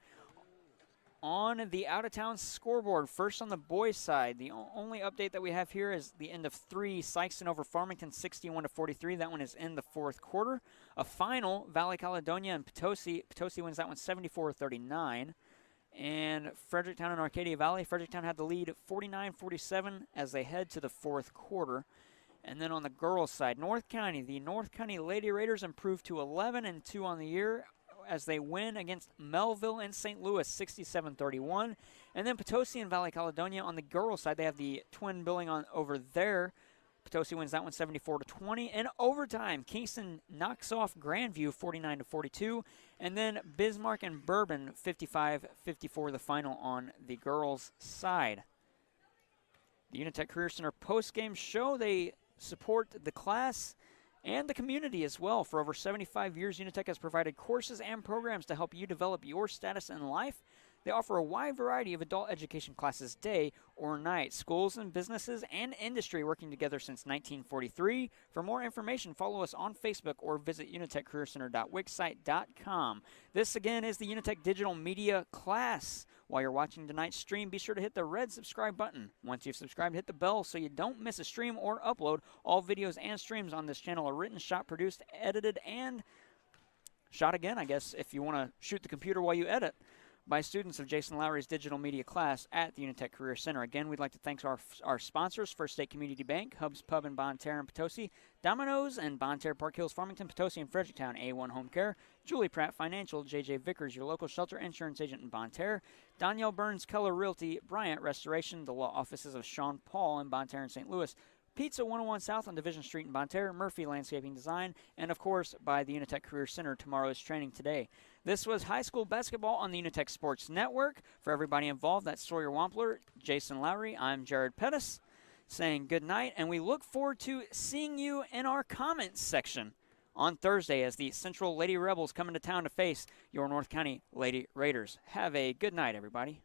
on the out-of-town scoreboard. First on the boys' side, the only update that we have here is the end of 3, Sykeston over Farmington, 61-43. That one is in the fourth quarter. A final, Valley Caledonia and Potosi. Potosi wins that one 74-39. And Fredericktown and Arcadia Valley. Fredericktown had the lead 49-47 as they head to the fourth quarter. And then on the girls' side, North County. The North County Lady Raiders improved to 11-2 on the year as they win against Melville and St. Louis 67-31. And then Potosi and Valley Caledonia on the girls' side, they have the twin billing on over there. Potosi wins that one 74-20. In overtime, Kingston knocks off Grandview 49-42. And then Bismarck and Bourbon 55-54 the final on the girls' side. The UniTec Career Center post-game show, they support the class and the community as well. For over 75 years, UniTec has provided courses and programs to help you develop your status in life. They offer a wide variety of adult education classes day or night. Schools and businesses and industry working together since 1943. For more information, follow us on Facebook or visit uniteccareercenter.wixsite.com. This, again, is the UniTec Digital Media class. While you're watching tonight's stream, be sure to hit the red subscribe button. Once you've subscribed, hit the bell so you don't miss a stream or upload. All videos and streams on this channel are written, shot, produced, edited, and shot again, I guess, if you want to shoot the computer while you edit, by students of Jason Lowry's digital media class at the UniTec Career Center. Again, we'd like to thank our sponsors, First State Community Bank, Hub's Pub in Bonne Terre and Potosi, Domino's and Bonne Terre, Park Hills, Farmington, Potosi, and Fredericktown, A1 Home Care, Julie Pratt Financial, JJ Vickers, your local shelter insurance agent in Bonne Terre, Danielle Burns Keller Realty, Bryant Restoration, the law offices of Sean Paul in Bonne Terre and St. Louis, Pizza 101 South on Division Street in Bonne Terre, Murphy Landscaping Design, and of course by the UniTec Career Center. Tomorrow's training today. This was high school basketball on the UniTec Sports Network. For everybody involved, that's Sawyer Wampler, Jason Lowry, I'm Jared Pettus, saying good night, and we look forward to seeing you in our comments section on Thursday as the Central Lady Rebels come into town to face your North County Lady Raiders. Have a good night, everybody.